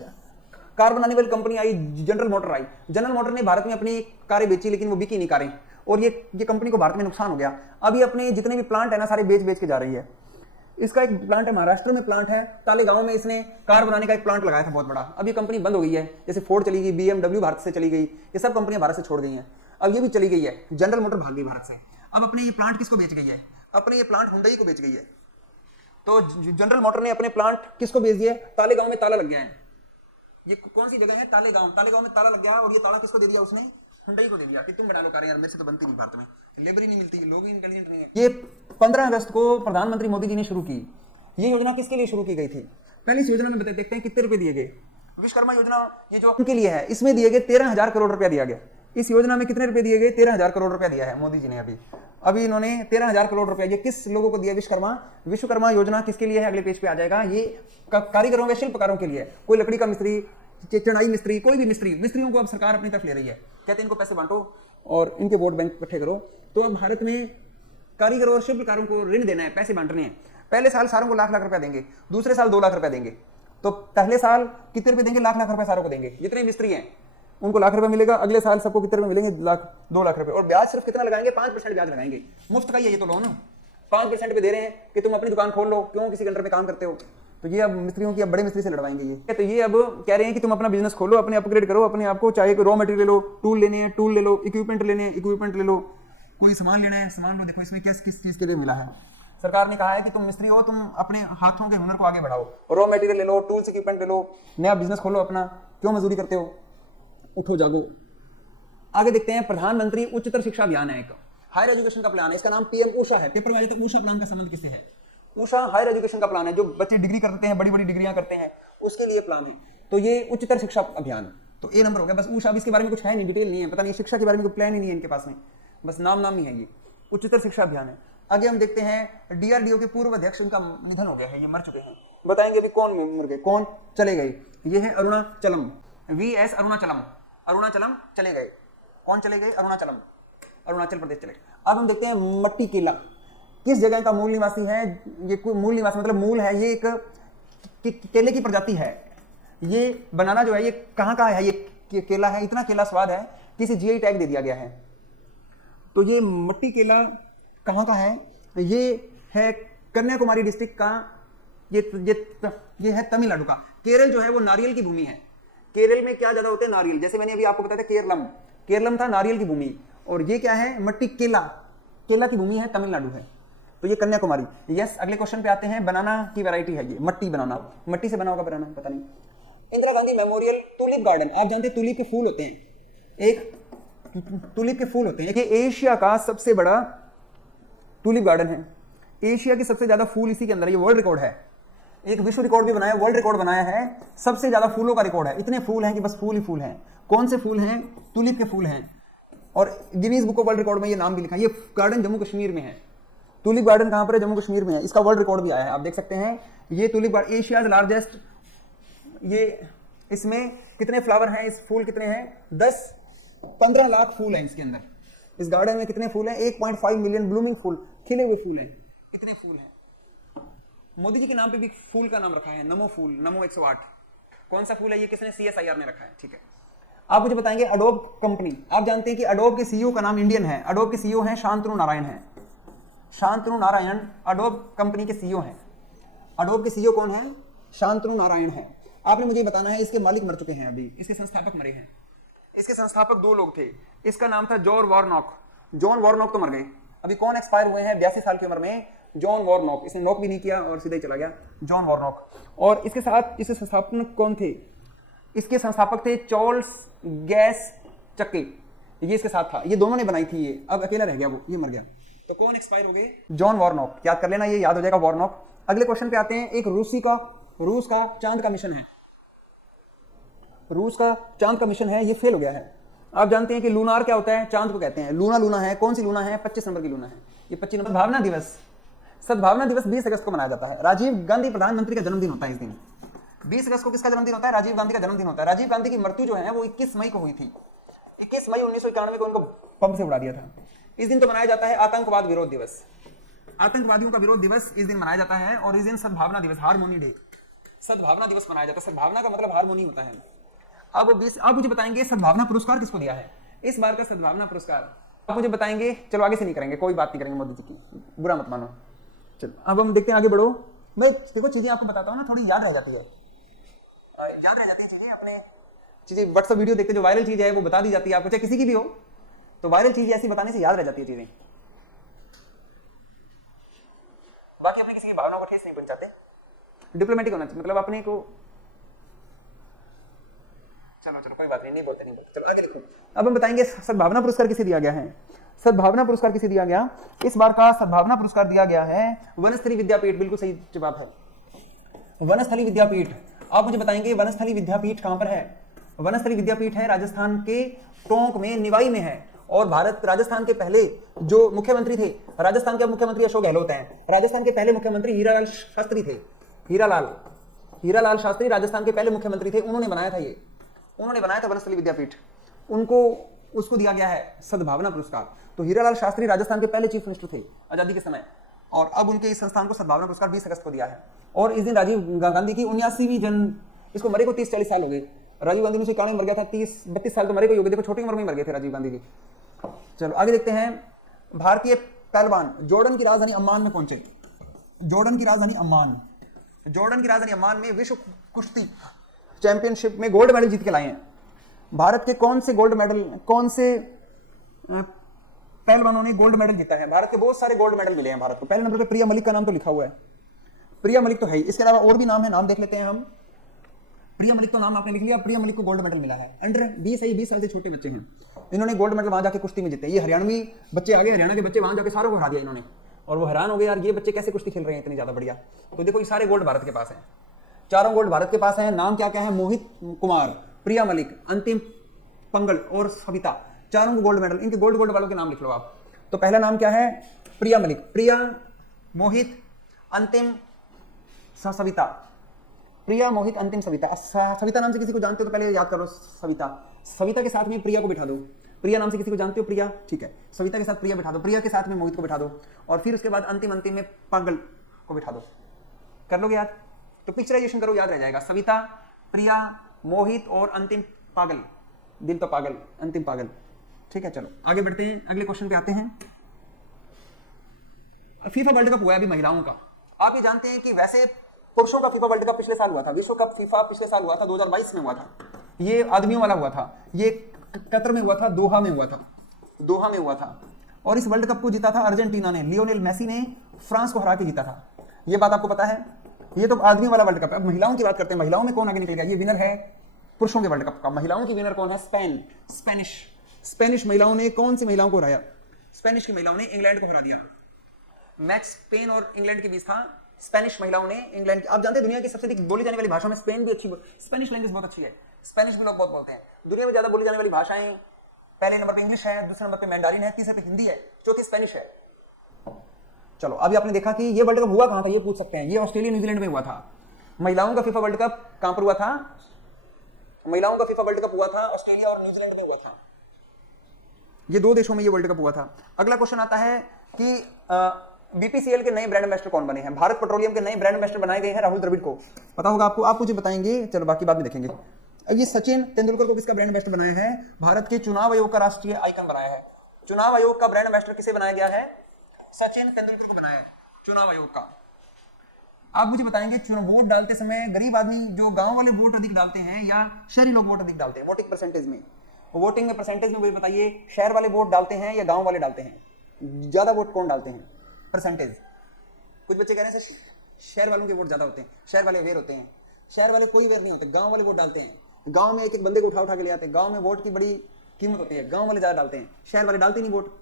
कार बनाने वाली कंपनी आई, जनरल मोटर आई। जनरल मोटर ने भारत में अपनी कारें बेची, लेकिन वो बिकी नहीं कारें, और ये कंपनी को भारत में नुकसान हो गया। अभी अपने जितने भी प्लांट है ना, सारे बेच के जा रही है। इसका एक प्लांट है महाराष्ट्र में, प्लांट है तालेगांव में, इसने कार बनाने का एक प्लांट लगाया था बहुत बड़ा। अभी कंपनी बंद हो गई है, जैसे फोर्ड चली गई, BMW भारत से चली गई, ये सब कंपनियां भारत से छोड़ गई हैं। अब ये भी चली गई है, जनरल मोटर भाग गई भारत से। अब अपने ये प्लांट किसको बेच गई है? अपने ये प्लांट हुंडई को बेच गई है। तो जनरल मोटर ने अपने प्लांट किसको बेच दिए? तालेगांव में ताला लग गया है। ये कौन सी जगह है? तालेगांव। तालेगांव में ताला लग गया, और ये ताला किसको दे दिया उसने? हुंडई को दे दिया कि तुम बना लो कारें यार, मेरे से तो बनती नहीं, भारत में लेबर ही नहीं मिलती, लोग ही इंटेलिजेंट नहीं है। ये 15 अगस्त को प्रधानमंत्री मोदी जी ने शुरू की। ये योजना किसके लिए शुरू की गई थी? पहले इस योजना में देखते हैं कितने रुपए दिए गए। विश्वकर्मा योजना ये जो उनके लिए है, इसमें दिए गए 13,000 करोड़ रुपया दिया गया। इस योजना में कितने रुपए दिए गए? 13,000 करोड़ रुपया दिया है मोदी जी ने। अभी इन्होंने 13,000 करोड़ रुपया ये किस लोगों को दिया? विश्वकर्मा योजना किसके लिए है? अगले पेज पे आ जाएगा। ये कारीगरों व शिल्पकारों के लिए। कोई लकड़ी का मिस्त्री, चढ़ाई मिस्त्री, कोई भी मिस्त्रियों को अब सरकार अपनी तरफ ले रही है। कहते हैं इनको पैसे बांटो और इनके वोट बैंक इकट्ठे करो। तो अब भारत में कारीगरों और शिल्पकारों को ऋण देना है, पैसे बांटने हैं। पहले साल सारों को लाख लाख रुपया देंगे, दूसरे साल 2 लाख रुपया देंगे। तो पहले साल कितने रुपए देंगे? लाख लाख रुपया सारों को देंगे। जितने मिस्त्री हैं उनको लाख रुपया मिलेगा। अगले साल सबको कितने रुपए मिलेंगे? 2 लाख रुपए। और ब्याज सिर्फ कितना लगाएंगे? 5% ब्याज लगाएंगे। मुफ्त का ये तो लोन 5% पे दे रहे हैं कि तुम अपनी दुकान खोल लो, क्यों किसी के अंडर में काम करते हो। तो ये अब मिस्त्रियों की अब बड़े मिस्त्री से लड़वाएंगे ये। तो ये अब कह रहे हैं कि तुम अपना बिजनेस खोलो, अपने अपग्रेड करो अपने आप को। चाहे रॉ मटेरियल ले लो, टूल लेने हैं टूल ले लो, इक्विपमेंट लेने हैं इक्विपमेंट ले लो, कोई सामान लेना है सामान लो। देखो इसमें किस चीज के लिए मिला है। सरकार ने कहा है कि तुम मिस्त्री हो, तुम अपने हाथों के हुनर को आगे बढ़ाओ, रॉ मटेरियल ले लो, टूल्स इक्विपमेंट ले लो, नया बिजनेस खोलो अपना, क्यों मजदूरी करते हो, उठो जागो। आगे देखते हैं प्रधानमंत्री उच्चतर शिक्षा अभियान है, एक हायर एजुकेशन का प्लान है। इसका नाम पीएम ऊषा है। पेपर में आ जाता है ऊषा प्लान का संबंध किससे है? ऊषा हायर एजुकेशन का प्लान है, जो बच्चे डिग्री करते हैं, बड़ी बड़ी डिग्रियां करते हैं, उसके लिए प्लान है। तो ये उच्चतर शिक्षा अभियान, तो ए नंबर हो गया। बस ऊषा, इसके बारे में कुछ है नहीं, डिटेल नहीं है, पता नहीं शिक्षा के बारे में कोई प्लान ही नहीं है इनके पास में, बस नाम ही है। ये उच्चतर शिक्षा अभियान है। आगे हम देखते हैं डीआरडीओ के पूर्व अध्यक्ष, उनका निधन हो गया है, ये मर चुके हैं। बताएंगे अभी कौन मर गए, कौन चले गए। ये है अरुणाचलम, वीएस अरुणाचलम चले गए। कौन चले गए? अरुणाचल प्रदेश चले गए। अब हम देखते हैं मट्टी केला किस जगह का मूल निवासी है। ये मूल निवासी मतलब मूल है, ये एक केले की प्रजाति है। ये बनाना जो है ये कहाँ का है? ये केला है, इतना केला स्वाद है किसी जीआई टैग दे दिया गया है। तो ये मट्टी केला कहाँ का है? ये है कन्याकुमारी डिस्ट्रिक्ट का, ये है तमिलनाडु का। केरल जो है वो नारियल की भूमि है। केरल में क्या ज्यादा होते हैं? नारियल। जैसे मैंने अभी आपको बताया था केरलम था नारियल की भूमि, और ये क्या है? मट्टी केला की भूमि है, तमिलनाडु है। तो ये कन्याकुमारी। यस, अगले क्वेश्चन पे आते हैं। बनाना की वैरायटी है ये, मट्टी बनाना, मट्टी से बना होगा बनाना, पता नहीं। Indira Gandhi memorial tulip garden, आप जानते हैं टूलिप के फूल होते हैं, एक टूलिप के फूल होते हैं। ये एशिया का सबसे बड़ा टूलिप गार्डन है, एशिया के सबसे ज्यादा फूल इसी के अंदर। ये वर्ल्ड रिकॉर्ड है, एक विश्व रिकॉर्ड भी बनाया, वर्ल्ड रिकॉर्ड बनाया है। सबसे ज्यादा फूलों का रिकॉर्ड है। इतने फूल हैं कि बस फूल ही फूल हैं। कौन से फूल हैं? टूलिप के फूल हैं। और Guinness book of world record में ये नाम भी लिखा है। ये गार्डन जम्मू कश्मीर में है। टूलिप गार्डन कहां पर है? जम्मू कश्मीर में है। इसका वर्ल्ड रिकॉर्ड भी आया है, आप देख सकते हैं। ये टूलिप गार्डन एशियाज लार्जेस्ट। ये इसमें कितने फ्लावर हैं? इस फूल कितने हैं? 10-15 लाख फूल हैं इसके अंदर। इस गार्डन में कितने फूल हैं? 1.5 मिलियन ब्लूमिंग फूल, खिले हुए फूल हैं। इतने फूल हैं। मोदी जी के नाम पे भी फूल का नाम रखा है, नमो फूल, नमो 108। कौन सा फूल है ये? किसने? CSIR ने रखा है। ठीक है, आप मुझे बताएंगे अडोब कंपनी। आप जानते हैं कि अडोब के सीईओ का नाम इंडियन है। अडोब के सीईओ हैं शांतनु नारायण है। शांतनु नारायण अडोब कंपनी के सीईओ हैं। अडोब के सीईओ कौन है? शांतनु नारायण है। आपने मुझे बताना है, इसके मालिक मर चुके हैं, अभी इसके संस्थापक मरे हैं। इसके संस्थापक 2 लोग थे। इसका नाम था जॉन वॉरनॉक तो मर गए। अभी कौन एक्सपायर हुए हैं 82 साल की उम्र में? जॉन वॉरनॉक। इसने नॉक भी नहीं किया और सीधा ही चला गया, जॉन वॉरनॉक। और इसके साथ इसके संस्थापक कौन थे? इसके संस्थापक थे चार्ल्स गैस चक्के, ये इसके साथ था। ये दोनों ने बनाई थी ये, अब अकेला रह गया वो, ये मर गया। तो कौन एक्सपायर हो गए? जॉन वॉरनॉक। याद कर लेना, ये याद हो जाएगा, वॉरनॉक। अगले क्वेश्चन पे आते हैं। एक रूस का चांद का मिशन है। रूस का चांद का मिशन है, ये फेल हो गया है। आप जानते हैं कि लूनार क्या होता है? चांद को कहते हैं। लूना है। कौन सी लूना है? 25 नंबर की लूना है। ये 25 नंबर। सद्भावना दिवस 20 अगस्त को मनाया जाता है। राजीव गांधी प्रधानमंत्री का जन्मदिन होता है इस दिन। 20 अगस्त को किसका जन्मदिन होता है? राजीव गांधी का जन्मदिन होता है। राजीव गांधी की मृत्यु जो है वो 21 मई को हुई थी। 21 मई 1991 को उनको बम से उड़ा दिया था। इस दिन तो मनाया जाता है आतंकवाद विरोध दिवस। आतंकवादियों का विरोध दिवस इस दिन मनाया जाता है। और इस दिन सद्भावना दिवस, हारमोनी डे, सद्भावना दिवस मनाया जाता है। सद्भावना का मतलब हारमोनी होता है। अब मुझे बताएंगे सद्भावना पुरस्कार किसको दिया है इस बार का सद्भावना पुरस्कार? आप मुझे बताएंगे। चलो आगे से नहीं करेंगे, कोई बात नहीं करेंगे मोदी जी की, बुरा मत मानो। चलो अब हम देखते हैं, आगे बढ़ो। मैं देखो चीजें आपको बताता हूँ ना, थोड़ी याद रह जाती है, चीजें अपने चीजें व्हाट्सएप वीडियो देखते जो वायरल चीज है वो बता दी जाती है आपको, चाहे किसी की भी हो, तो वायरल चीज ऐसी बताने से याद रह जाती है चीजें। बाकी अपने किसी की भावनाओं को ठेस नहीं पहुंचाते, डिप्लोमेटिक होना चाहिए, मतलब अपने को। चलो कोई बात नहीं बोलते। चलो आगे देखो। अब हम बताएंगे सद्भावना पुरस्कार किसे दिया गया है। सद्भावना पुरस्कार किसे दिया गया? इस बार का सद्भावना पुरस्कार दिया गया है वनस्थली विद्यापीठ। बिल्कुल सही जवाब है, वनस्थली विद्यापीठ। आप मुझे बताएंगे वनस्थली विद्यापीठ कहां पर है? वनस्थली विद्यापीठ है राजस्थान के टोंक में, निवाई में है। और भारत राजस्थान के पहले जो मुख्यमंत्री थे, राजस्थान के मुख्यमंत्री अशोक गहलोत हैं, राजस्थान के पहले मुख्यमंत्री हीरालाल शास्त्री थे। हीरालाल शास्त्री राजस्थान के पहले मुख्यमंत्री थे, उन्होंने बनाया था ये, उन्होंने बनाया था वनस्थली विद्यापीठ। उनको उसको दिया गया है सद्भावना पुरस्कार। तो हीरालाल शास्त्री राजस्थान के पहले चीफ मिनिस्टर थे आजादी के समय, और अब उनके इस संस्थान को सद्भावना पुरस्कार 20 अगस्त को दिया है। और इस दिन राजीव गांधी की 79वीं जन्म, इसको मरे को 30-40 साल हो गए। राजीव गांधी 1991 में मर गया था, 30-32 साल तो मरे को ही हो गए। देखो छोटी उम्र में मर गए थे राजीव गांधी जी। चलो आगे देखते हैं। भारतीय पहलवान जॉर्डन की राजधानी अम्मान में पहुंचे। जॉर्डन की राजधानी अम्मान में विश्व कुश्ती चैंपियनशिप में गोल्ड मेडल जीत के लाए हैं। भारत के कौन से पहलवानों ने गोल्ड मेडल जीता है? भारत के बहुत सारे गोल्ड मेडल मिले हैं भारत को। पहले नंबर पे प्रिया मलिक का नाम तो लिखा हुआ है, प्रिया मलिक तो है ही। इसके अलावा और भी नाम है, नाम देख लेते हैं हम। प्रिया मलिक तो नाम आपने लिख लिया, प्रिया मलिक को गोल्ड मेडल मिला है। अंडर 20 साल से छोटे बच्चे हैं, इन्होंने गोल्ड मेडल वहां जाके कुश्ती में जीते। ये हरियाणवी बच्चे आ गए, हरियाणा के बच्चे वहां जाके सारों को हरा दिया इन्होंने, और वो हैरान हो गए, यार ये बच्चे कैसे कुश्ती खेल रहे हैं इतनी ज्यादा बढ़िया। तो देखो ये सारे गोल्ड भारत के पास है, चारों गोल्ड भारत के पास है। नाम क्या क्या है? मोहित कुमार, प्रिया मलिक, अंतिम पंगल और सविता, चारों को गोल्ड मेडल। इनके गोल्ड वालों के नाम लिख लो आप। तो पहला नाम क्या है? प्रिया मलिक, प्रिया, मोहित, अंतिम, सविता। प्रिया, मोहित, अंतिम, सविता। सविता नाम से किसी को जानते हो तो पहले याद करो सविता। सविता के साथ में प्रिया को बिठा दो। प्रिया नाम से किसी को जानते हो? प्रिया, ठीक है। सविता के साथ प्रिया बिठा दो, प्रिया के साथ में मोहित को बिठा दो, और फिर उसके बाद अंतिम में पागल को बिठा दो। कर लोगे याद? तो पिक्चराइजेशन करो, याद रह जाएगा। सविता, प्रिया, मोहित और अंतिम पागल। दिल तो पागल, अंतिम पागल। ठीक है, चलो आगे बढ़ते हैं, अगले क्वेश्चन पे आते हैं। फीफा वर्ल्ड कप हुआ है अभी महिलाओं का। आप ये जानते हैं कि वैसे पुरुषों का फीफा वर्ल्ड कप पिछले साल हुआ था, विश्व कप फीफा पिछले साल हुआ था, 2022 में हुआ था। ये आदमियों वाला हुआ था, ये कतर में हुआ था, दोहा में हुआ था। और इस वर्ल्ड कप को जीता था अर्जेंटीना ने, लियोनेल मेसी ने फ्रांस को हरा के जीता था। ये बात आपको पता है? ये तो आदमियों वाला वर्ल्ड कप है। अब महिलाओं की बात करते हैं, महिलाओं में कौन आगे निकलेगा? ये विनर है पुरुषों के वर्ल्ड कप का। महिलाओं की विनर कौन है? स्पेनिश महिलाओं ने कौन सी महिलाओं को हराया? स्पेनिश की महिलाओं ने इंग्लैंड को हरा दिया। मैच स्पेन और इंग्लैंड के बीच था। स्पेनिश महिलाओं ने इंग्लैंड, आप जानते हैं दुनिया की सबसे अधिक बोली जाने वाली भाषा में स्पेन भी अच्छी, स्पेनिश लैंग्वेज बहुत अच्छी है, स्पेनिश भी लोग बहुत बोलते हैं। दुनिया में ज्यादा बोली जाने वाली भाषाएं पहले नंबर पे इंग्लिश है, दूसरे नंबर पे मैंडारिन है, तीसरे पे हिंदी है, चौथी स्पेनिश है। चलो अभी आपने देखा कि ये वर्ल्ड कप हुआ कहां था, ये पूछ सकते हैं। ये ऑस्ट्रेलिया न्यूजीलैंड में हुआ था। महिलाओं का फीफा वर्ल्ड कप कहां पर हुआ था? महिलाओं का फीफा वर्ल्ड कप हुआ था ऑस्ट्रेलिया और न्यूजीलैंड में हुआ था। ये दो देशों में ये वर्ल्ड कप हुआ था। अगला क्वेश्चन आता है कि बीपीसीएल के नए ब्रांड एम्बेसडर कौन बने हैं? भारत पेट्रोलियम के नए ब्रांड एम्बेसडर बनाए गए हैं राहुल द्रविड़ को। पता होगा आपको, आप मुझे बताएंगे। चलो बाकी बाद में देखेंगे। अब ये सचिन तेंदुलकर को किसका ब्रांड एम्बेसडर बनाया है? भारत के चुनाव आयोग का राष्ट्रीय आइकन बनाया है। चुनाव आयोग का ब्रांड एम्बेसडर किसे बनाया गया है? सचिन तेंदुलकर को बनाया है चुनाव आयोग का। आप मुझे बताएंगे वोट डालते समय गरीब आदमी जो गांव वाले वोट अधिक डालते हैं या शहरी लोग वोट अधिक डालते हैं? वोटिंग परसेंटेज में, वोटिंग में परसेंटेज में मुझे बताइए, शहर वाले वोट डालते हैं या गांव वाले डालते हैं? ज्यादा वोट कौन डालते हैं? परसेंटेज। कुछ बच्चे कह रहे हैं शहर वालों के वोट ज्यादा होते हैं, शहर वाले अवेयर होते हैं। शहर वाले कोई अवेयर नहीं होते, गांव वाले वोट डालते हैं। गांव में एक एक बंदे को उठा के ले आते हैं। गांव में वोट की बड़ी कीमत होती है, गांव वाले ज्यादा डालते हैं, शहर वाले डालते नहीं वोट।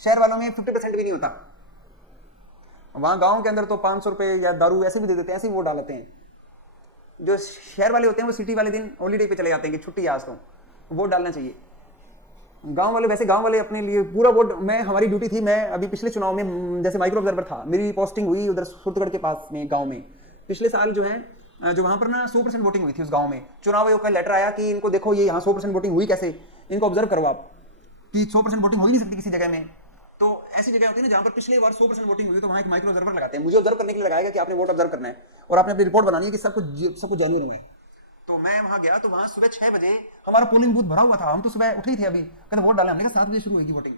शहर वालों में 50% भी नहीं होता। वहां गांव के अंदर तो 500 रुपए या दारू ऐसे भी दे देते हैं, ऐसे ही वोट डालते हैं। जो शहर वाले होते हैं वो सिटी वाले दिन हॉलीडे पे चले जाते हैं कि छुट्टी आज तो वोट डालना चाहिए। गांव वाले वैसे गांव वाले अपने लिए पूरा वोट, मैं हमारी ड्यूटी थी, मैं अभी पिछले चुनाव में जैसे माइक्रो ऑब्जर्वर था, मेरी पोस्टिंग हुई उधर सुरतगढ़ के पास में गांव में। पिछले साल जो है जो वहां पर ना 100% वोटिंग हुई थी उस गांव में। चुनाव आयोग का लेटर आया कि इनको देखो ये यहाँ 100% वोटिंग हुई कैसे, इनको ऑब्जर्व करो आप कि 100% वोटिंग हो ही नहीं सकती किसी जगह में। तो ऐसी जगह होती है ना जहां पर पिछले बार 100% वोटिंग हुई, तो वहां एक माइक्रो ऑब्जर्वर लगाते हैं। मुझे ऑब्जर्व करने के लिए लगाएगा कि आपने वोट ऑब्जर्व करना है और आपने अपनी रिपोर्ट बनानी है कि सब कुछ जेन्युइन हुआ है। तो मैं वहां गया तो वहां सुबह 6 बजे हमारा पोलिंग बूथ भरा हुआ था। हम तो सुबह उठे ही थे, अभी कहते वोट डाले। हमने कहा 7 बजे शुरू होगी वोटिंग।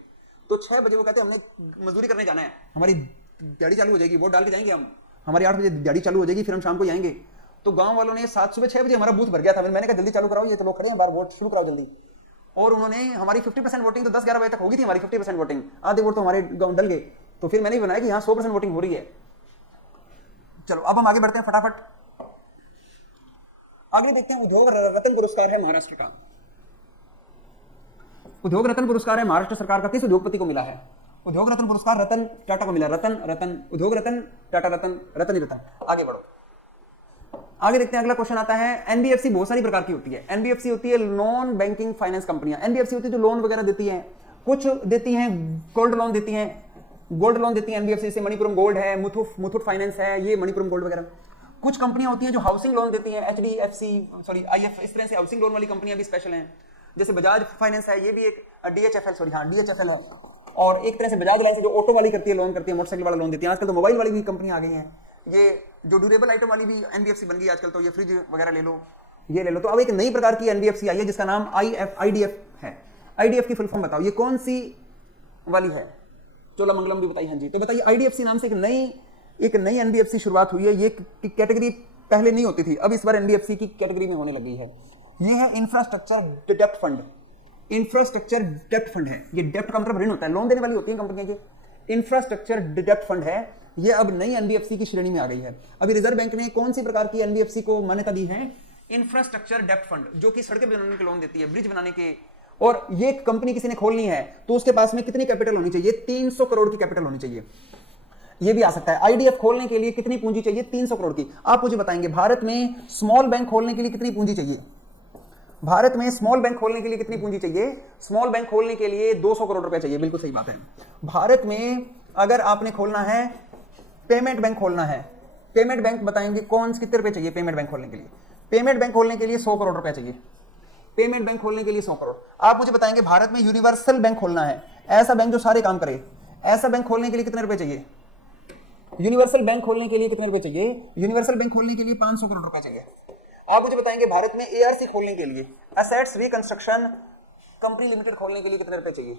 तो 6 बजे वो कहते हमने मजदूरी करने जाना है, हमारी दिहाड़ी चालू हो जाएगी, वोट डाल के जाएंगे हम, हमारी 8 बजे दिहाड़ी चालू हो जाएगी, फिर हम शाम को ही आएंगे। तो गांव वालों ने सुबह 6 बजे हमारा बूथ भर गया था। मैंने कहा जल्दी चालू कराओ, ये तो लोग खड़े हैं बाहर, वोट शुरू कराओ जल्दी। और उन्होंने हमारी 50% वोटिंग तो 10-11 बजे तक होगी थी हमारी 50% वोटिंग, आधे वोट तो हमारे गांव डल गए। तो फिर मैंने बनाया कि यहाँ 100% वोटिंग हो रही है। चलो अब हम आगे बढ़ते हैं फटाफट। आगे देखते हैं, उद्योग रत्न पुरस्कार है महाराष्ट्र का। उद्योग रत्न पुरस्कार है महाराष्ट्र सरकार का, किस उद्योगपति को मिला है? उद्योग रत्न पुरस्कार रतन टाटा को मिला। रतन उद्योग रतन टाटा रतन, रतन ही रतन। आगे बढ़ो। आगे देखते हैं, अगला क्वेश्चन आता है, एनबीएफसी बहुत सारी प्रकार की होती है। एनबीएफसी होती है नॉन बैंकिंग फाइनेंस कंपनियां। एनबीएफसी होती है जो लोन वगैरह देती हैं, कुछ देती हैं गोल्ड लोन देती हैं, गोल्ड लोन देती है एनबीएफसी से, मणिपुरम गोल्ड है, मुथूट फाइनेंस है, ये मणिपुरम गोल्ड वगैरह। कुछ कंपनियां होती हैं जो हाउसिंग लोन देती हैं, एचडीएफसी सॉरी आईएफ, इस तरह से हाउसिंग लोन वाली कंपनियां भी स्पेशल हैं। जैसे बजाज फाइनेंस है, ये भी एक डीएचएफएल सॉरी हाँ डीएचएफएल है। और एक तरह से बजाज लाइन से जो ऑटो वाली करती है, लोन करती है, मोटरसाइकिल वाला लोन देती है। आजकल तो मोबाइल वाली भी कंपनी आ गई है। ये जो ड्यूरेबल आइटम वाली भी एनबीएफसी बन गई आजकल, तो ये फ्रिज वगैरह ले लो, ये ले लो। तो अब एक नई प्रकार की एनबीएफसी आई है जिसका नाम आईडीएफ है। आईडीएफ की फुल फॉर्म बताओ, ये कौन सी वाली है? चोलामंगलम भी बताइए। हाँ जी, तो बताइए, आईडीएफसी नाम से एक नई एनबीएफसी शुरुआत हुई है। ये कैटेगरी पहले नहीं होती थी, अब इस बार एनबीएफसी की कैटेगरी में होने लगी है। ये है इंफ्रास्ट्रक्चर डेप्ट फंड। इंफ्रास्ट्रक्चर डेप्ट फंड है, ये डेप्ट का मतलब ऋण होता है, लोन देने वाली होती है कंपनियां की। इंफ्रास्ट्रक्चर डेप्ट फंड है, ये अब नई एनबीएफसी की श्रेणी में आ गई है। अभी रिजर्व बैंक ने कौन सी प्रकार की एनबीएफसी को मान्यता दी है? इंफ्रास्ट्रक्चर डेप्ट फंड, जो कि सड़कें बनाने के लोन देती है, ब्रिज बनाने के। और ये कंपनी किसी ने खोलनी है तो उसके पास में कितनी कैपिटल होनी चाहिए? 300 करोड़ की कैपिटल होनी चाहिए। ये भी आ सकता है। आईडीएफ खोलने के लिए कितनी पूंजी चाहिए? 300 करोड़ की। आप मुझे बताएंगे, भारत में स्मॉल बैंक खोलने के लिए कितनी पूंजी चाहिए? भारत में स्मॉल बैंक खोलने के लिए कितनी पूंजी चाहिए? स्मॉल बैंक खोलने के लिए 200 करोड़ रुपए चाहिए। बिल्कुल सही बात है। भारत में अगर आपने खोलना है, पेमेंट बैंक खोलना है, पेमेंट बैंक बताएंगे कौन कितने रुपए चाहिए पेमेंट बैंक खोलने के लिए? पेमेंट बैंक खोलने के लिए 100 करोड़ रुपए चाहिए। पेमेंट बैंक खोलने के लिए 100 करोड़। आप मुझे बताएंगे, भारत में यूनिवर्सल बैंक खोलना है, ऐसा बैंक जो सारे काम करे, ऐसा बैंक खोलने के लिए कितने रुपए चाहिए? यूनिवर्सल बैंक खोलने के लिए कितने रुपए चाहिए? यूनिवर्सल बैंक खोलने के लिए 500 करोड़ रुपए चाहिए। आप मुझे बताएंगे, भारत में एआरसी खोलने के लिए, एसेट्स रिकंस्ट्रक्शन कंपनी लिमिटेड खोलने के लिए कितने रुपए चाहिए?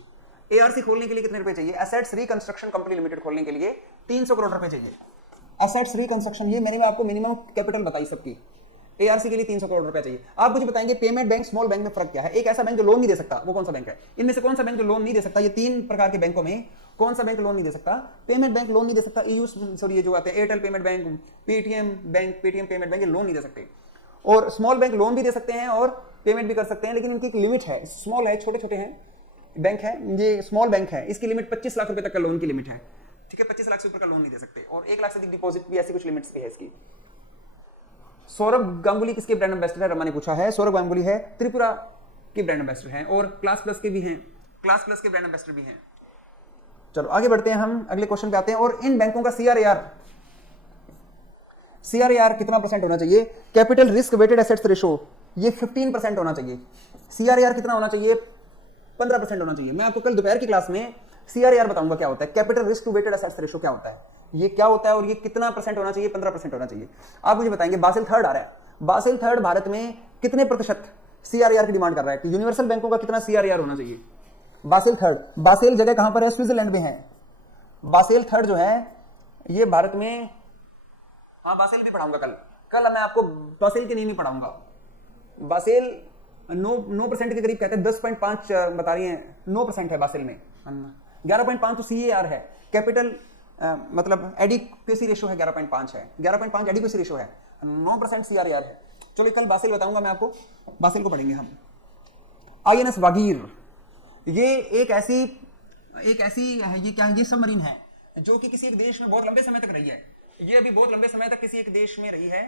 एआरसी खोलने के लिए कितने रुपए चाहिए? एसेट्स रिकंस्ट्रक्शन कंपनी लिमिटेड खोलने के लिए 300 करोड़ रुपए चाहिए। एसेट्स रिकंस्ट्रक्शन, ये मैंने आपको मिनिमम कैपिटल बताई सबकी। एआरसी के लिए 300 करोड़ रुपए चाहिए। आप मुझे बताएंगे, पेमेंट बैंक स्मॉल बैंक में फर्क क्या है? एक ऐसा बैंक जो लोन नहीं दे सकता, वो कौन सा बैंक है? इनमें से कौन सा बैंक जो लोन नहीं दे सकता? ये तीन प्रकार के बैंकों में कौन सा बैंक लोन नहीं दे सकता? पेमेंट बैंक लोन नहीं दे सकता। ईयू सॉरी ये जो आते हैं Airtel payment bank, Paytm bank, Paytm payment bank, ये लोन नहीं दे सकते। और स्मॉल बैंक लोन भी दे सकते हैं और पेमेंट भी कर सकते हैं, लेकिन इनकी एक लिमिट है। स्मॉल है, छोटे छोटे हैं बैंक है, ये स्मॉल बैंक है, इसकी लिमिट 25 लाख रुपए तक का लोन की लिमिट है। ठीक है, 25 लाख से ऊपर का लोन नहीं दे सकते, और 1 लाख से अधिक डिपॉजिट भी, ऐसी कुछ लिमिट्स भी है इसकी। सौरभ गांगुली किसके ब्रांड एम्बेसडर है? रमा ने पूछा है। सौरभ गांगुली है त्रिपुरा के ब्रांड एम्बेसडर हैं, और क्लास प्लस के भी हैं, क्लास प्लस के ब्रांड एम्बेसडर भी हैं। चलो आगे बढ़ते हैं, हम अगले क्वेश्चन पे आते हैं। और इन बैंकों का सीआरएआर कितना परसेंट होना चाहिए? Capital risk weighted assets ratio, ये 15% होना चाहिए। सीआरएआर कितना होना चाहिए? 15% होना चाहिए। मैं आपको कल दोपहर की क्लास में सीआरएआर बताऊंगा क्या होता है, capital risk to weighted assets ratio क्या होता है, ये क्या होता है, और ये कितना परसेंट होना चाहिए? 15% होना चाहिए। आप मुझे बताएंगे, बासेल थर्ड आ रहा है, बासेल थर्ड भारत में कितने प्रतिशत सीआरएआर की डिमांड कर रहा है कि यूनिवर्सल बैंकों का कितना सीआरएआर होना चाहिए? बासेल थर्ड, बासेल जगह कहां पर है? स्विट्जरलैंड में है। बासेल थर्ड जो है ये भारत में, हाँ बासेल भी पढ़ाऊंगा कल मैं आपको बासेल के नियम ही पढ़ाऊंगा। बासेल 9% के करीब कहते हैं, 10.5 बता रही हैं, 9% है बासेल में। 11.5 तो सीएआर है, कैपिटल मतलब एडिक्वेसी रेशो है, 11.5 है, 11.5 एडिक्वेसी रेशो है, 9% सीआरएआर है। चलो कल बासेल बताऊंगा मैं आपको, बासेल को पढ़ेंगे हम। आईएनएस वागीर, ये एक ऐसी है, ये क्या, ये सबमरीन है जो कि किसी एक देश में बहुत लंबे समय तक रही है। ये अभी बहुत लंबे समय तक किसी एक देश में रही है।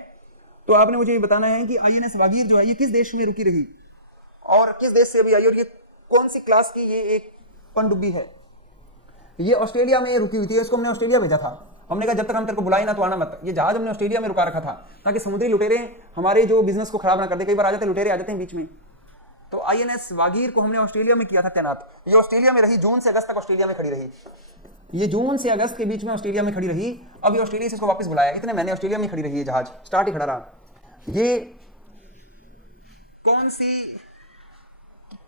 तो आपने मुझे ये बताना है कि आईएनएस वागीर जो है ये किस देश में रुकी रही और किस देश से अभी आई, और ये कौन सी क्लास की ये एक पनडुब्बी है। ये ऑस्ट्रेलिया में रुकी हुई थी, इसको हमने ऑस्ट्रेलिया भेजा था। हमने कहा जब तक हम तेरे को बुलाए ना तो आना मत। ये जहाज हमने ऑस्ट्रेलिया में रुका रखा था ताकि समुद्री लुटेरे हमारे जो बिजनेस को खराब ना कर दे। कई बार आ जाते लुटेरे, आ जाते हैं बीच में। तो आईएनएस वागीर को हमने ऑस्ट्रेलिया में किया था तैनात। ये ऑस्ट्रेलिया में रही, जून से अगस्त तक ऑस्ट्रेलिया में खड़ी रही। ये जून से अगस्त के बीच में ऑस्ट्रेलिया में खड़ी रही। अब ये ऑस्ट्रेलिया से इसको वापस बुलाया, इतने महीने ऑस्ट्रेलिया में खड़ी रही है, जहाज स्टार्ट ही खड़ा रहा। ये कौन सी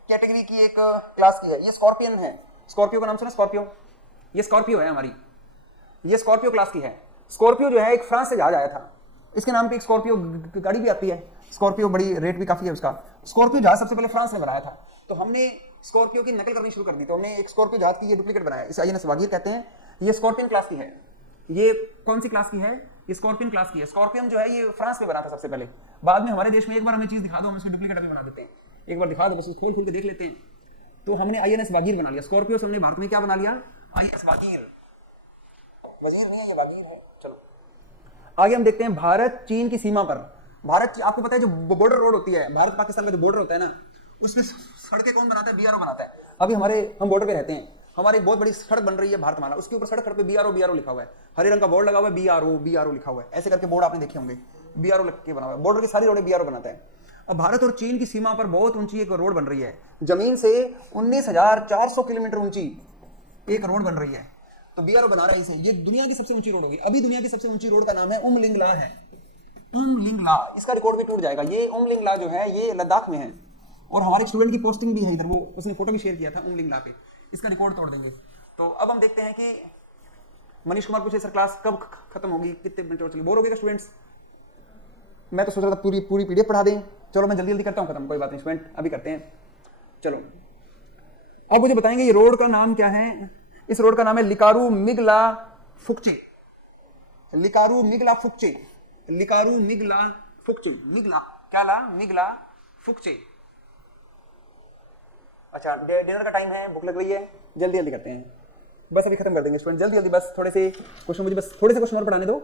कैटेगरी की एक क्लास की है? ये स्कॉर्पियन है। स्कॉर्पियो का नाम सुना? स्कॉर्पियो, ये स्कॉर्पियो है हमारी, ये स्कॉर्पियो क्लास की है। स्कॉर्पियो जो है एक फ्रांस से जहाज आया था, इसके नाम पे एक स्कॉर्पियो गाड़ी भी आती है। स्कॉर्पियो बड़ी रेट भी काफी है उसका। स्कॉर्पियो जहाज सबसे पहले फ्रांस ने बनाया था, तो हमने स्कॉर्पियो की नकल करनी शुरू कर दी। तो हमने एक स्कॉर्पियो जहाज की ये डुप्लीकेट बनाया, इसे आईएनएस वागीर कहते हैं। ये स्कॉर्पियन क्लास की है। ये कौन सी क्लास की है? ये स्कॉर्पियन क्लास की है। स्कॉर्पियन जो है ये फ्रांस में बना था सबसे पहले, बाद में हमारे देश में। एक बार हमें चीज दिखा दो, हम इसकी डुप्लीकेट अभी बना देते हैं। एक बार दिखा दो, बस खोल खोल के देख लेते हैं। तो हमने आईएनएस वागीर बना लिया। स्कॉर्पियो से हमने भारत में क्या बना लिया? आईएनएस वागीर। वजीर नहीं है ये, वागीर है। चलो आगे हम देखते हैं भारत चीन की सीमा पर, भारत, आपको पता है जो बॉर्डर रोड होती है, भारत पाकिस्तान का जो बॉर्डर होता है ना, उसमें सड़कें कौन बनाता है? बीआरओ बनाता है। अभी हम बॉर्डर पे रहते हैं, हमारी बहुत बड़ी सड़क बन रही है भारतमाला, उसके ऊपर सड़क पे बीआरओ लिखा हुआ है, हरे रंग का बोर्ड लगा हुआ है, बीआरओ लिखा हुआ है, ऐसे करके बोर्ड आपने देखे होंगे, बीआरओ लिख के बना हुआ है, बॉर्डर की सारी रोडें बीआरओ बनाता है। अब भारत और चीन की सीमा पर बहुत ऊंची एक रोड बन रही है, जमीन से 19,400 किलोमीटर ऊंची एक रोड बन रही है, तो बीआरओ बना रहा है इसे। ये दुनिया की सबसे ऊंची रोड होगी, अभी दुनिया की सबसे ऊंची रोड का नाम है उमलिंगला है, उमलिंगला, इसका रिकॉर्ड भी टूट जाएगा। ये उमलिंगला जो है ये लद्दाख में है, और हमारे स्टूडेंट की पोस्टिंग भी है इधर, वो उसने फोटो भी शेयर किया था उमलिंगला पे, इसका रिकॉर्ड तोड़ देंगे। तो अब हम देखते हैं कि मनीष कुमार पूछे सर क्लास कब खत्म होगी, कितने मिनट और चलेगी, बोर हो गएगा स्टूडेंट्स? मैं तो सोच रहा था पूरी पीडीएफ पढ़ा दें, चलो मैं जल्दी करता हूँ खत्म, कोई बात नहीं स्टूडेंट, अभी करते हैं। चलो अब मुझे बताएंगे ये रोड का नाम क्या है? इस रोड का नाम है लिकारू मिगला फुकचे, लिकारू मिगला फुकचे, लिकारू मिगला फुकचे, मिगला क्या ला, मिगला फुकचे। अच्छा डिनर का टाइम है, भूख लग रही है, जल्दी करते हैं, बस अभी खत्म कर देंगे स्टूडेंट, जल्दी बस थोड़े से क्वेश्चन, मुझे बस थोड़े से क्वेश्चन और पढ़ाने दो,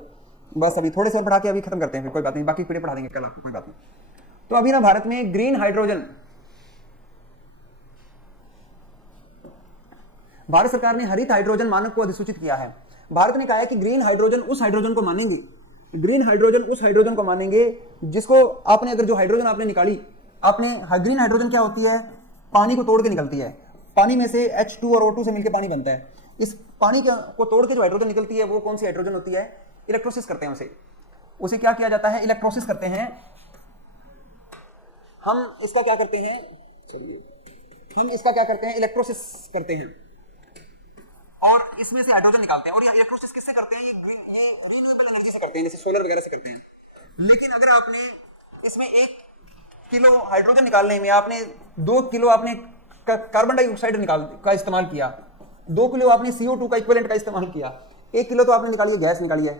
बस अभी थोड़े से और पढ़ा के अभी खत्म करते हैं, फिर कोई बात नहीं, बाकी पीढ़ी पढ़ा देंगे कल आपको, कोई बात नहीं। तो अभी ना भारत में ग्रीन हाइड्रोजन, भारत सरकार ने हरित हाइड्रोजन मानक को अधिसूचित किया है। भारत ने कहा है कि ग्रीन हाइड्रोजन उस हाइड्रोजन को मानेंगे, ग्रीन हाइड्रोजन उस हाइड्रोजन को मानेंगे जिसको आपने, अगर जो हाइड्रोजन आपने निकाली, आपने ग्रीन हाइड्रोजन क्या होती है? पानी को तोड़ के निकलती है, पानी में से H2 और O2 से मिलकर पानी बनता है, इस पानी को तोड़ के जो हाइड्रोजन निकलती है वो कौन सी हाइड्रोजन होती है? इलेक्ट्रोसिस करते हैं उसे क्या किया जाता है? इलेक्ट्रोसिस करते हैं। हम इसका क्या करते हैं? चलिए हम इसका क्या करते हैं? इलेक्ट्रोसिस करते हैं और इसमें से हाइड्रोजन निकालते हैं। और ये इलेक्ट्रोसिस किससे करते हैं? ये रिन्यूएबल एनर्जी से करते हैं, जैसे सोलर वगैरह से करते हैं। लेकिन अगर आपने इसमें 1 किलो हाइड्रोजन निकालने में आपने 2 किलो आपने कार्बन डाइऑक्साइड का इस्तेमाल किया, 2 किलो आपने CO2 का इक्विवेलेंट का इस्तेमाल किया, 1 किलो तो आपने निकाली है गैस निकाली है,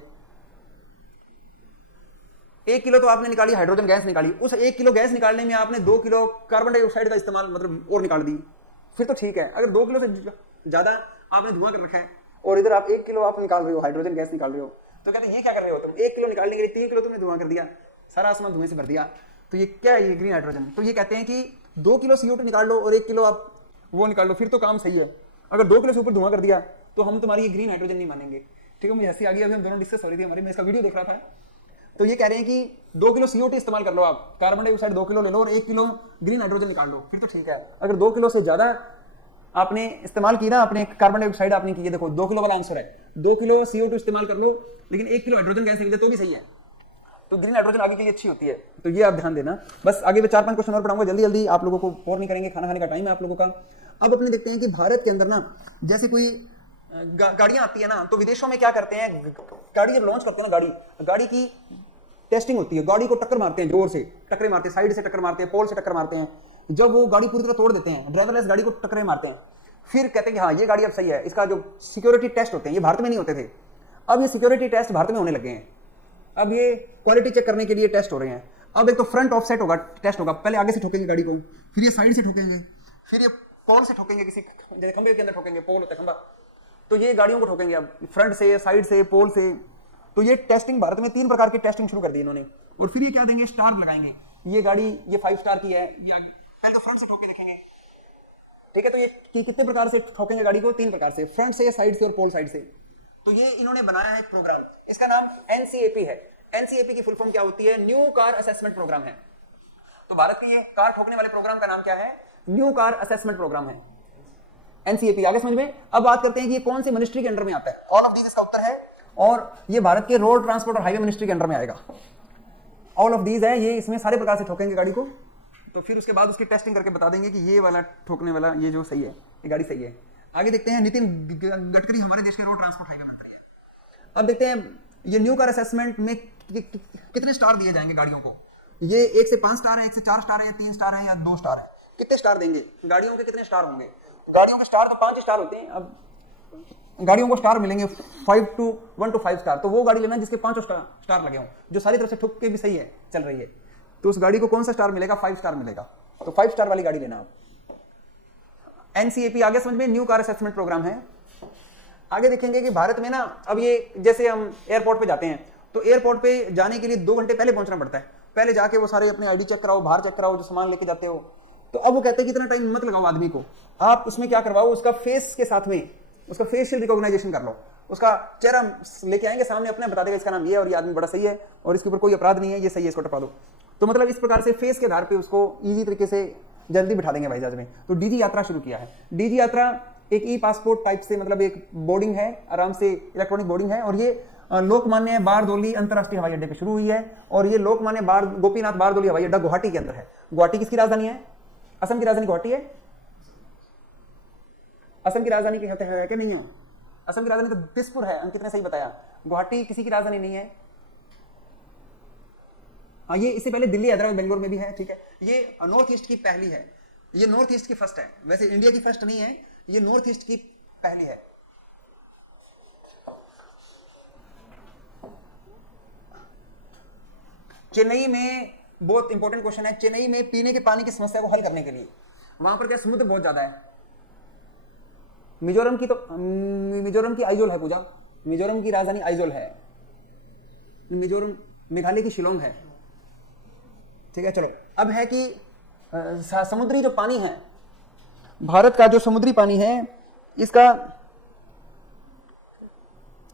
1 किलो तो आपने निकाली हाइड्रोजन गैस निकाली, उस 1 किलो गैस निकालने में आपने 2 किलो कार्बन डाइऑक्साइड का इस्तेमाल मतलब और निकाल दी, फिर तो ठीक है। अगर 2 किलो से ज्यादा आपने धुआं कर रखा है और इधर आप 1 किलो आप निकाल रहे हो, हाइड्रोजन गैस निकाल रहे हो, तो कहते हैं ये क्या कर रहे हो तुम? 1 किलो निकालने के लिए 3 किलो तुमने धुआं कर दिया, सारा आसमान धुएं से भर दिया, तो ये क्या है? ये ग्रीन हाइड्रोजन। तो ये कहते हैं कि 2 किलो CO2 निकाल लो और 1 किलो आप वो निकाल लो, फिर तो काम सही है। अगर 2 किलो से ऊपर धुआं कर दिया तो हम तुम्हारी ये ग्रीन हाइड्रोजन नहीं मानेंगे। ठीक है, मुझे हंसी आ गई, अभी हम दोनों डिस्कस हो रही थी हमारी, मैं इसका वीडियो देख रहा था। तो ये कह रहे हैं कि 2 किलो CO2 इस्तेमाल कर लो, आप कार्बन डाइऑक्साइड 2 किलो ले लो और 1 किलो ग्रीन हाइड्रोजन निकाल लो, फिर तो ठीक है। अगर 2 किलो से ज्यादा आपने इस्तेमाल की ना, आपने कार्बन डाइऑक्साइड आपने की है, देखो 2 किलो वाला आंसर है, 2 किलो CO2 इस्तेमाल कर लो लेकिन 1 किलो हाइड्रोजन गैस निकले तो भी सही है, तो ग्रीन हाइड्रोजन आगे के लिए अच्छी होती है। तो ये आप ध्यान देना। बस आगे मैं 4-5 क्वेश्चन और पढ़ाऊंगा, जल्दी आप लोगों को और नहीं करेंगे, खाना खाने का टाइम है आप लोगों का। अब अपने देखते हैं कि भारत के अंदर ना जैसे कोई गाड़ियां आती है ना, तो विदेशों में क्या करते हैं, गाड़ी जब लॉन्च करते हैं ना, गाड़ी की टेस्टिंग होती है, गाड़ी को टक्कर मारते हैं, जोर से टक्कर मारते हैं, साइड से टक्कर मारते हैं, पोल से टक्कर मारते हैं, जब वो गाड़ी पूरी तरह तोड़ देते हैं, ड्राइवरलेस गाड़ी को टक्कर मारते हैं, फिर कहते हैं कि हाँ ये गाड़ी अब सही है। इसका जो सिक्योरिटी टेस्ट होते हैं, ये भारत में नहीं होते थे, अब ये सिक्योरिटी टेस्ट भारत में होने लगे हैं। अब ये क्वालिटी चेक करने के लिए टेस्ट हो रहे हैं। अब एक तो फ्रंट ऑफसेट होगा, टेस्ट होगा, पहले आगे से ठोकेंगे गाड़ी को, फिर ये साइड से ठोकेंगे, फिर ये पोल से ठोकेंगे, किसी जैसे खंबे के अंदर ठोकेंगे, पोल होता है खंबा, तो ये गाड़ियों को ठोकेंगे अब फ्रंट से, साइड से, पोल से। तो ये टेस्टिंग भारत में 3 प्रकार की टेस्टिंग शुरू कर दी इन्होंने। और फिर ये क्या देंगे, स्टार लगाएंगे, ये गाड़ी ये 5 स्टार की है, ये पहले तो फ्रंट से ठोक के देखेंगे, ठीक है। तो ये कितने प्रकार से ठोकेंगे गाड़ी को? 3 प्रकार से, फ्रंट से, साइड से और पोल साइड से। तो ये इन्होंने बनाया है एक प्रोग्राम, इसका नाम NCAP है। NCAP की फुल फॉर्म क्या होती है? न्यू कार असेसमेंट प्रोग्राम है। तो भारत की ये कार ठोकने वाले प्रोग्राम का नाम क्या है? न्यू कार असेसमेंट प्रोग्राम है, NCAP। आगे समझ में। अब बात करते हैं कि ये कौन सी मिनिस्ट्री के अंडर में आता है। ऑल ऑफ दीज इसका उत्तर है, और ये भारत के रोड ट्रांसपोर्ट और हाईवे मिनिस्ट्री के अंडर में आएगा। ऑल ऑफ दीज है, ये इसमें सारे प्रकार से ठोकेंगे गाड़ी को, तो फिर उसके बाद उसकी टेस्टिंग करके बता देंगे कि ये वाला ठोकने वाला ये जो सही है, ये गाड़ी सही है। आगे देखते हैं, नितिन गडकरी हमारे देश के रोड ट्रांसपोर्ट हाईवे मंत्री है। अब देखते हैं ये न्यू कार असेसमेंट में कितने स्टार दिए जाएंगे गाड़ियों को। ये 1 से 5 स्टार है, 1 से 4 स्टार है, 3 स्टार है या 2 स्टार है, कितने स्टार देंगे गाड़ियों के? कितने स्टार होंगे गाड़ियों के? स्टार तो 5 स्टार होते हैं। अब गाड़ियों को स्टार मिलेंगे 1 to 5 स्टार, तो वो गाड़ी लेना जिसके 5 स्टार लगे हों, जो सारी तरफ से ठुक के भी सही है, चल रही है, तो उस गाड़ी को कौन सा स्टार मिलेगा? 5 स्टार मिलेगा। तो 5 स्टार वाली गाड़ी लेना आप। NCAP आगे समझ में, न्यू कार असेसमेंट प्रोग्राम है। आगे देखेंगे कि भारत में ना, अब ये जैसे हम एयरपोर्ट पे जाते हैं तो एयरपोर्ट पे जाने के लिए 2 घंटे पहले पहुंचना पड़ता है, पहले जाके वो सारे अपने आईडी चेक कराओ, बाहर चेक कराओ, जो सामान लेके जाते हो। तो अब वो कहते हैं कि इतना टाइम मत लगाओ आदमी को, आप उसमें क्या करवाओ, उसका फेस के साथ में उसका फेशियल रिकॉग्नाइजेशन कर लो, उसका चेहरा लेके आएंगे सामने अपने, बता देगा इसका नाम ये है और ये आदमी बड़ा सही है और इसके ऊपर कोई अपराध नहीं है, ये सही है, इसको टपा दो। तो मतलब इस प्रकार से फेस के आधार पे उसको इजी तरीके से जल्दी बिठा देंगे हवाई जहाज में। तो डीजी यात्रा शुरू किया है। डीजी यात्रा एक ई पासपोर्ट टाइप से, मतलब एक बोर्डिंग है, आराम से इलेक्ट्रॉनिक बोर्डिंग है, और ये लोकमान्य बारदोली अंतरराष्ट्रीय हवाई अड्डे पे शुरू हुई है। और ये लोकमान्य गोपीनाथ बारदोली हवाई अड्डा गुवाहाटी के अंदर है। गुवाहाटी किसकी राजधानी है? असम की राजधानी गुवाहाटी है। असम की राजधानी कहते हैं क्या? नहीं है, असम की राजधानी तो दिसपुर है, अंकित ने सही बताया। गुवाहाटी किसी की राजधानी नहीं है। हाँ, ये इससे पहले दिल्ली, हैदराबाद, बेंगलोर में भी है, ठीक है। ये नॉर्थ ईस्ट की पहली है, ये नॉर्थ ईस्ट की फर्स्ट है, वैसे इंडिया की फर्स्ट नहीं है, ये नॉर्थ ईस्ट की पहली है। चेन्नई में बहुत इंपॉर्टेंट क्वेश्चन है, चेन्नई में पीने के पानी की समस्या को हल करने के लिए, वहां पर क्या समुद्र बहुत ज्यादा है। मिजोरम की आइजोल है पूजा, मिजोरम की राजधानी आइजोल है। मिजोरम मेघालय की शिलोंग है, ठीक है। चलो, अब है कि समुद्री जो पानी है, भारत का जो समुद्री पानी है, इसका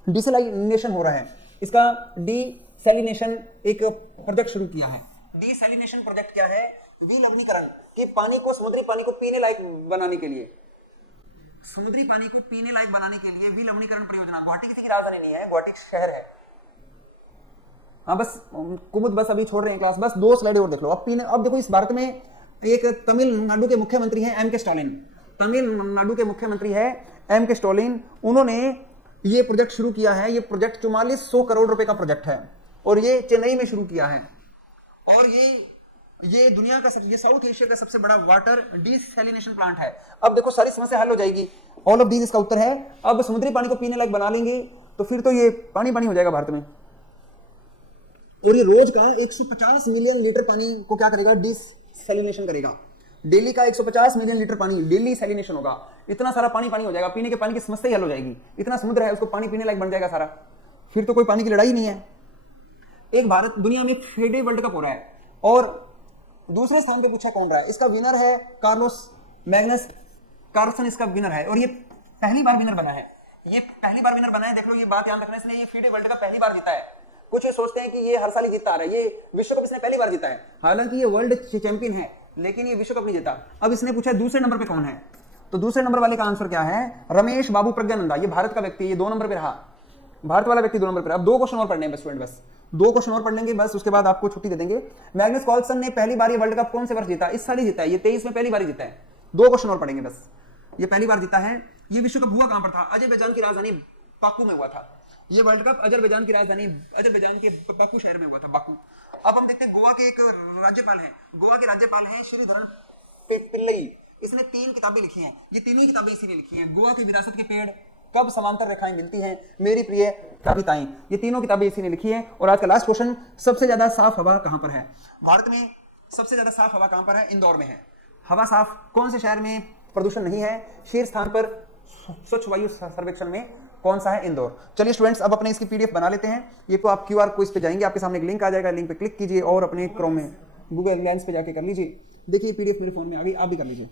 डिसैलिनेशन हो रहा है। इसका डिसैलिनेशन एक प्रोजेक्ट शुरू किया है। डिसैलिनेशन प्रोजेक्ट क्या है? विलवणीकरण के पानी को, समुद्री पानी को पीने लायक बनाने के लिए, समुद्री पानी को पीने लायक बनाने के लिए विलवणीकरण परियोजना। गुवाहाटी किसी की राजधानी नहीं है, गुवाहाटी शहर है। हाँ, बस कुमुद बस अभी छोड़ रहे हैं क्लास, बस 2 स्लाइड और देख लो। अब देखो, इस भारत में एक तमिलनाडु के मुख्यमंत्री हैं एम के स्टालिन। तमिलनाडु के मुख्यमंत्री है एम के स्टालिन। उन्होंने ये प्रोजेक्ट शुरू किया है। ये प्रोजेक्ट 4400 करोड़ रुपए का प्रोजेक्ट है और ये चेन्नई में शुरू किया है। और ये दुनिया का ये साउथ एशिया का सबसे बड़ा वाटर डिसैलिनेशन प्लांट है। अब देखो, सारी समस्या हल हो जाएगी। ऑल ऑफ दीज इसका उत्तर है। अब समुद्री पानी को पीने लायक बना लेंगे तो फिर तो ये पानी हो जाएगा भारत में। और ये रोज का 150 मिलियन लीटर पानी को क्या करेगा? डिसैलिनेशन करेगा। डेली का 150 मिलियन लीटर पानी डेली सैलिनेशन होगा। इतना सारा पानी हो जाएगा, पीने के पानी की समस्या ही हल हो जाएगी। इतना समुद्र है, उसको पानी पीने लायक बन जाएगा सारा, फिर तो कोई पानी की लड़ाई नहीं है। एक भारत दुनिया में फेडे वर्ल्ड कप हो रहा है और दूसरे स्थान पे पूछा कौन रहा है? इसका विनर है कार्लोस मैग्नस कार्लसन, इसका विनर है और ये पहली बार विनर बना है। ये पहली बार विनर बना है। देख लो, ये बात याद रखना, इसने ये फेडे वर्ल्ड कप पहली बार जीता है। कुछ सोचते हैं कि ये हर साल ही जीतता आ रहा है, ये विश्व कप इसने पहली बार जीता है। हालांकि ये वर्ल्ड चैंपियन है, लेकिन ये विश्व कप नहीं जीता। अब इसने पूछा दूसरे नंबर पे कौन है, तो दूसरे नंबर वाले का आंसर क्या है? रमेश बाबू प्रज्ञानंदा। ये भारत का व्यक्ति, ये 2 नंबर पे रहा, भारत वाला व्यक्ति 2 नंबर पे रहा। अब 2 क्वेश्चन और पढ़ने हैं बस स्टूडेंट, बस 2 क्वेश्चन और पढ़ लेंगे बस, उसके बाद आपको छुट्टी दे देंगे। मैग्नस कार्लसन ने पहली बार ये वर्ल्ड कप कौन से वर्ष जीता? इस साल ही जीता है, ये 23 में पहली बार जीता है। 2 क्वेश्चन और पढ़ेंगे बस। ये पहली बार जीता है। ये विश्व कप हुआ कहां पर था? अजरबैजान की राजधानी बाकू में हुआ था। ये वर्ल्ड कप अजरबैजान की राजधानी, अजरबैजान के बाकू शहर में हुआ था, बाकू। अब हम देखते हैं, गोवा के एक राज्यपाल हैं, गोवा के राज्यपाल हैं श्रीधरन पिल्लई। इसने 3 किताबें लिखी हैं। ये तीनों ही किताबें इसी ने लिखी हैं। गोवा की विरासत के पेड़, कब समांतर रेखाएं मिलती हैं, मेरी प्रिय कविताएं, ये तीनों किताबें इसी ने लिखी हैं। और आज का लास्ट क्वेश्चन, सबसे ज्यादा साफ हवा कहां पर है? भारत में सबसे ज्यादा साफ हवा कहां पर है? इंदौर में है। हवा साफ कौन से शहर में प्रदूषण नहीं है? शीर्ष स्थान पर स्वच्छ वायु सर्वेक्षण में कौन सा है? इंदौर। चलिए स्टूडेंट्स, अब अपने इसकी पीडीएफ बना लेते हैं। ये तो आप QR कोड पे जाएंगे, आपके सामने एक लिंक आ जाएगा, लिंक पे क्लिक कीजिए और अपने क्रोम में गूगल लेंस पे जाके कर लीजिए। देखिए पीडीएफ मेरे फोन में आ गई, आप भी कर लीजिए।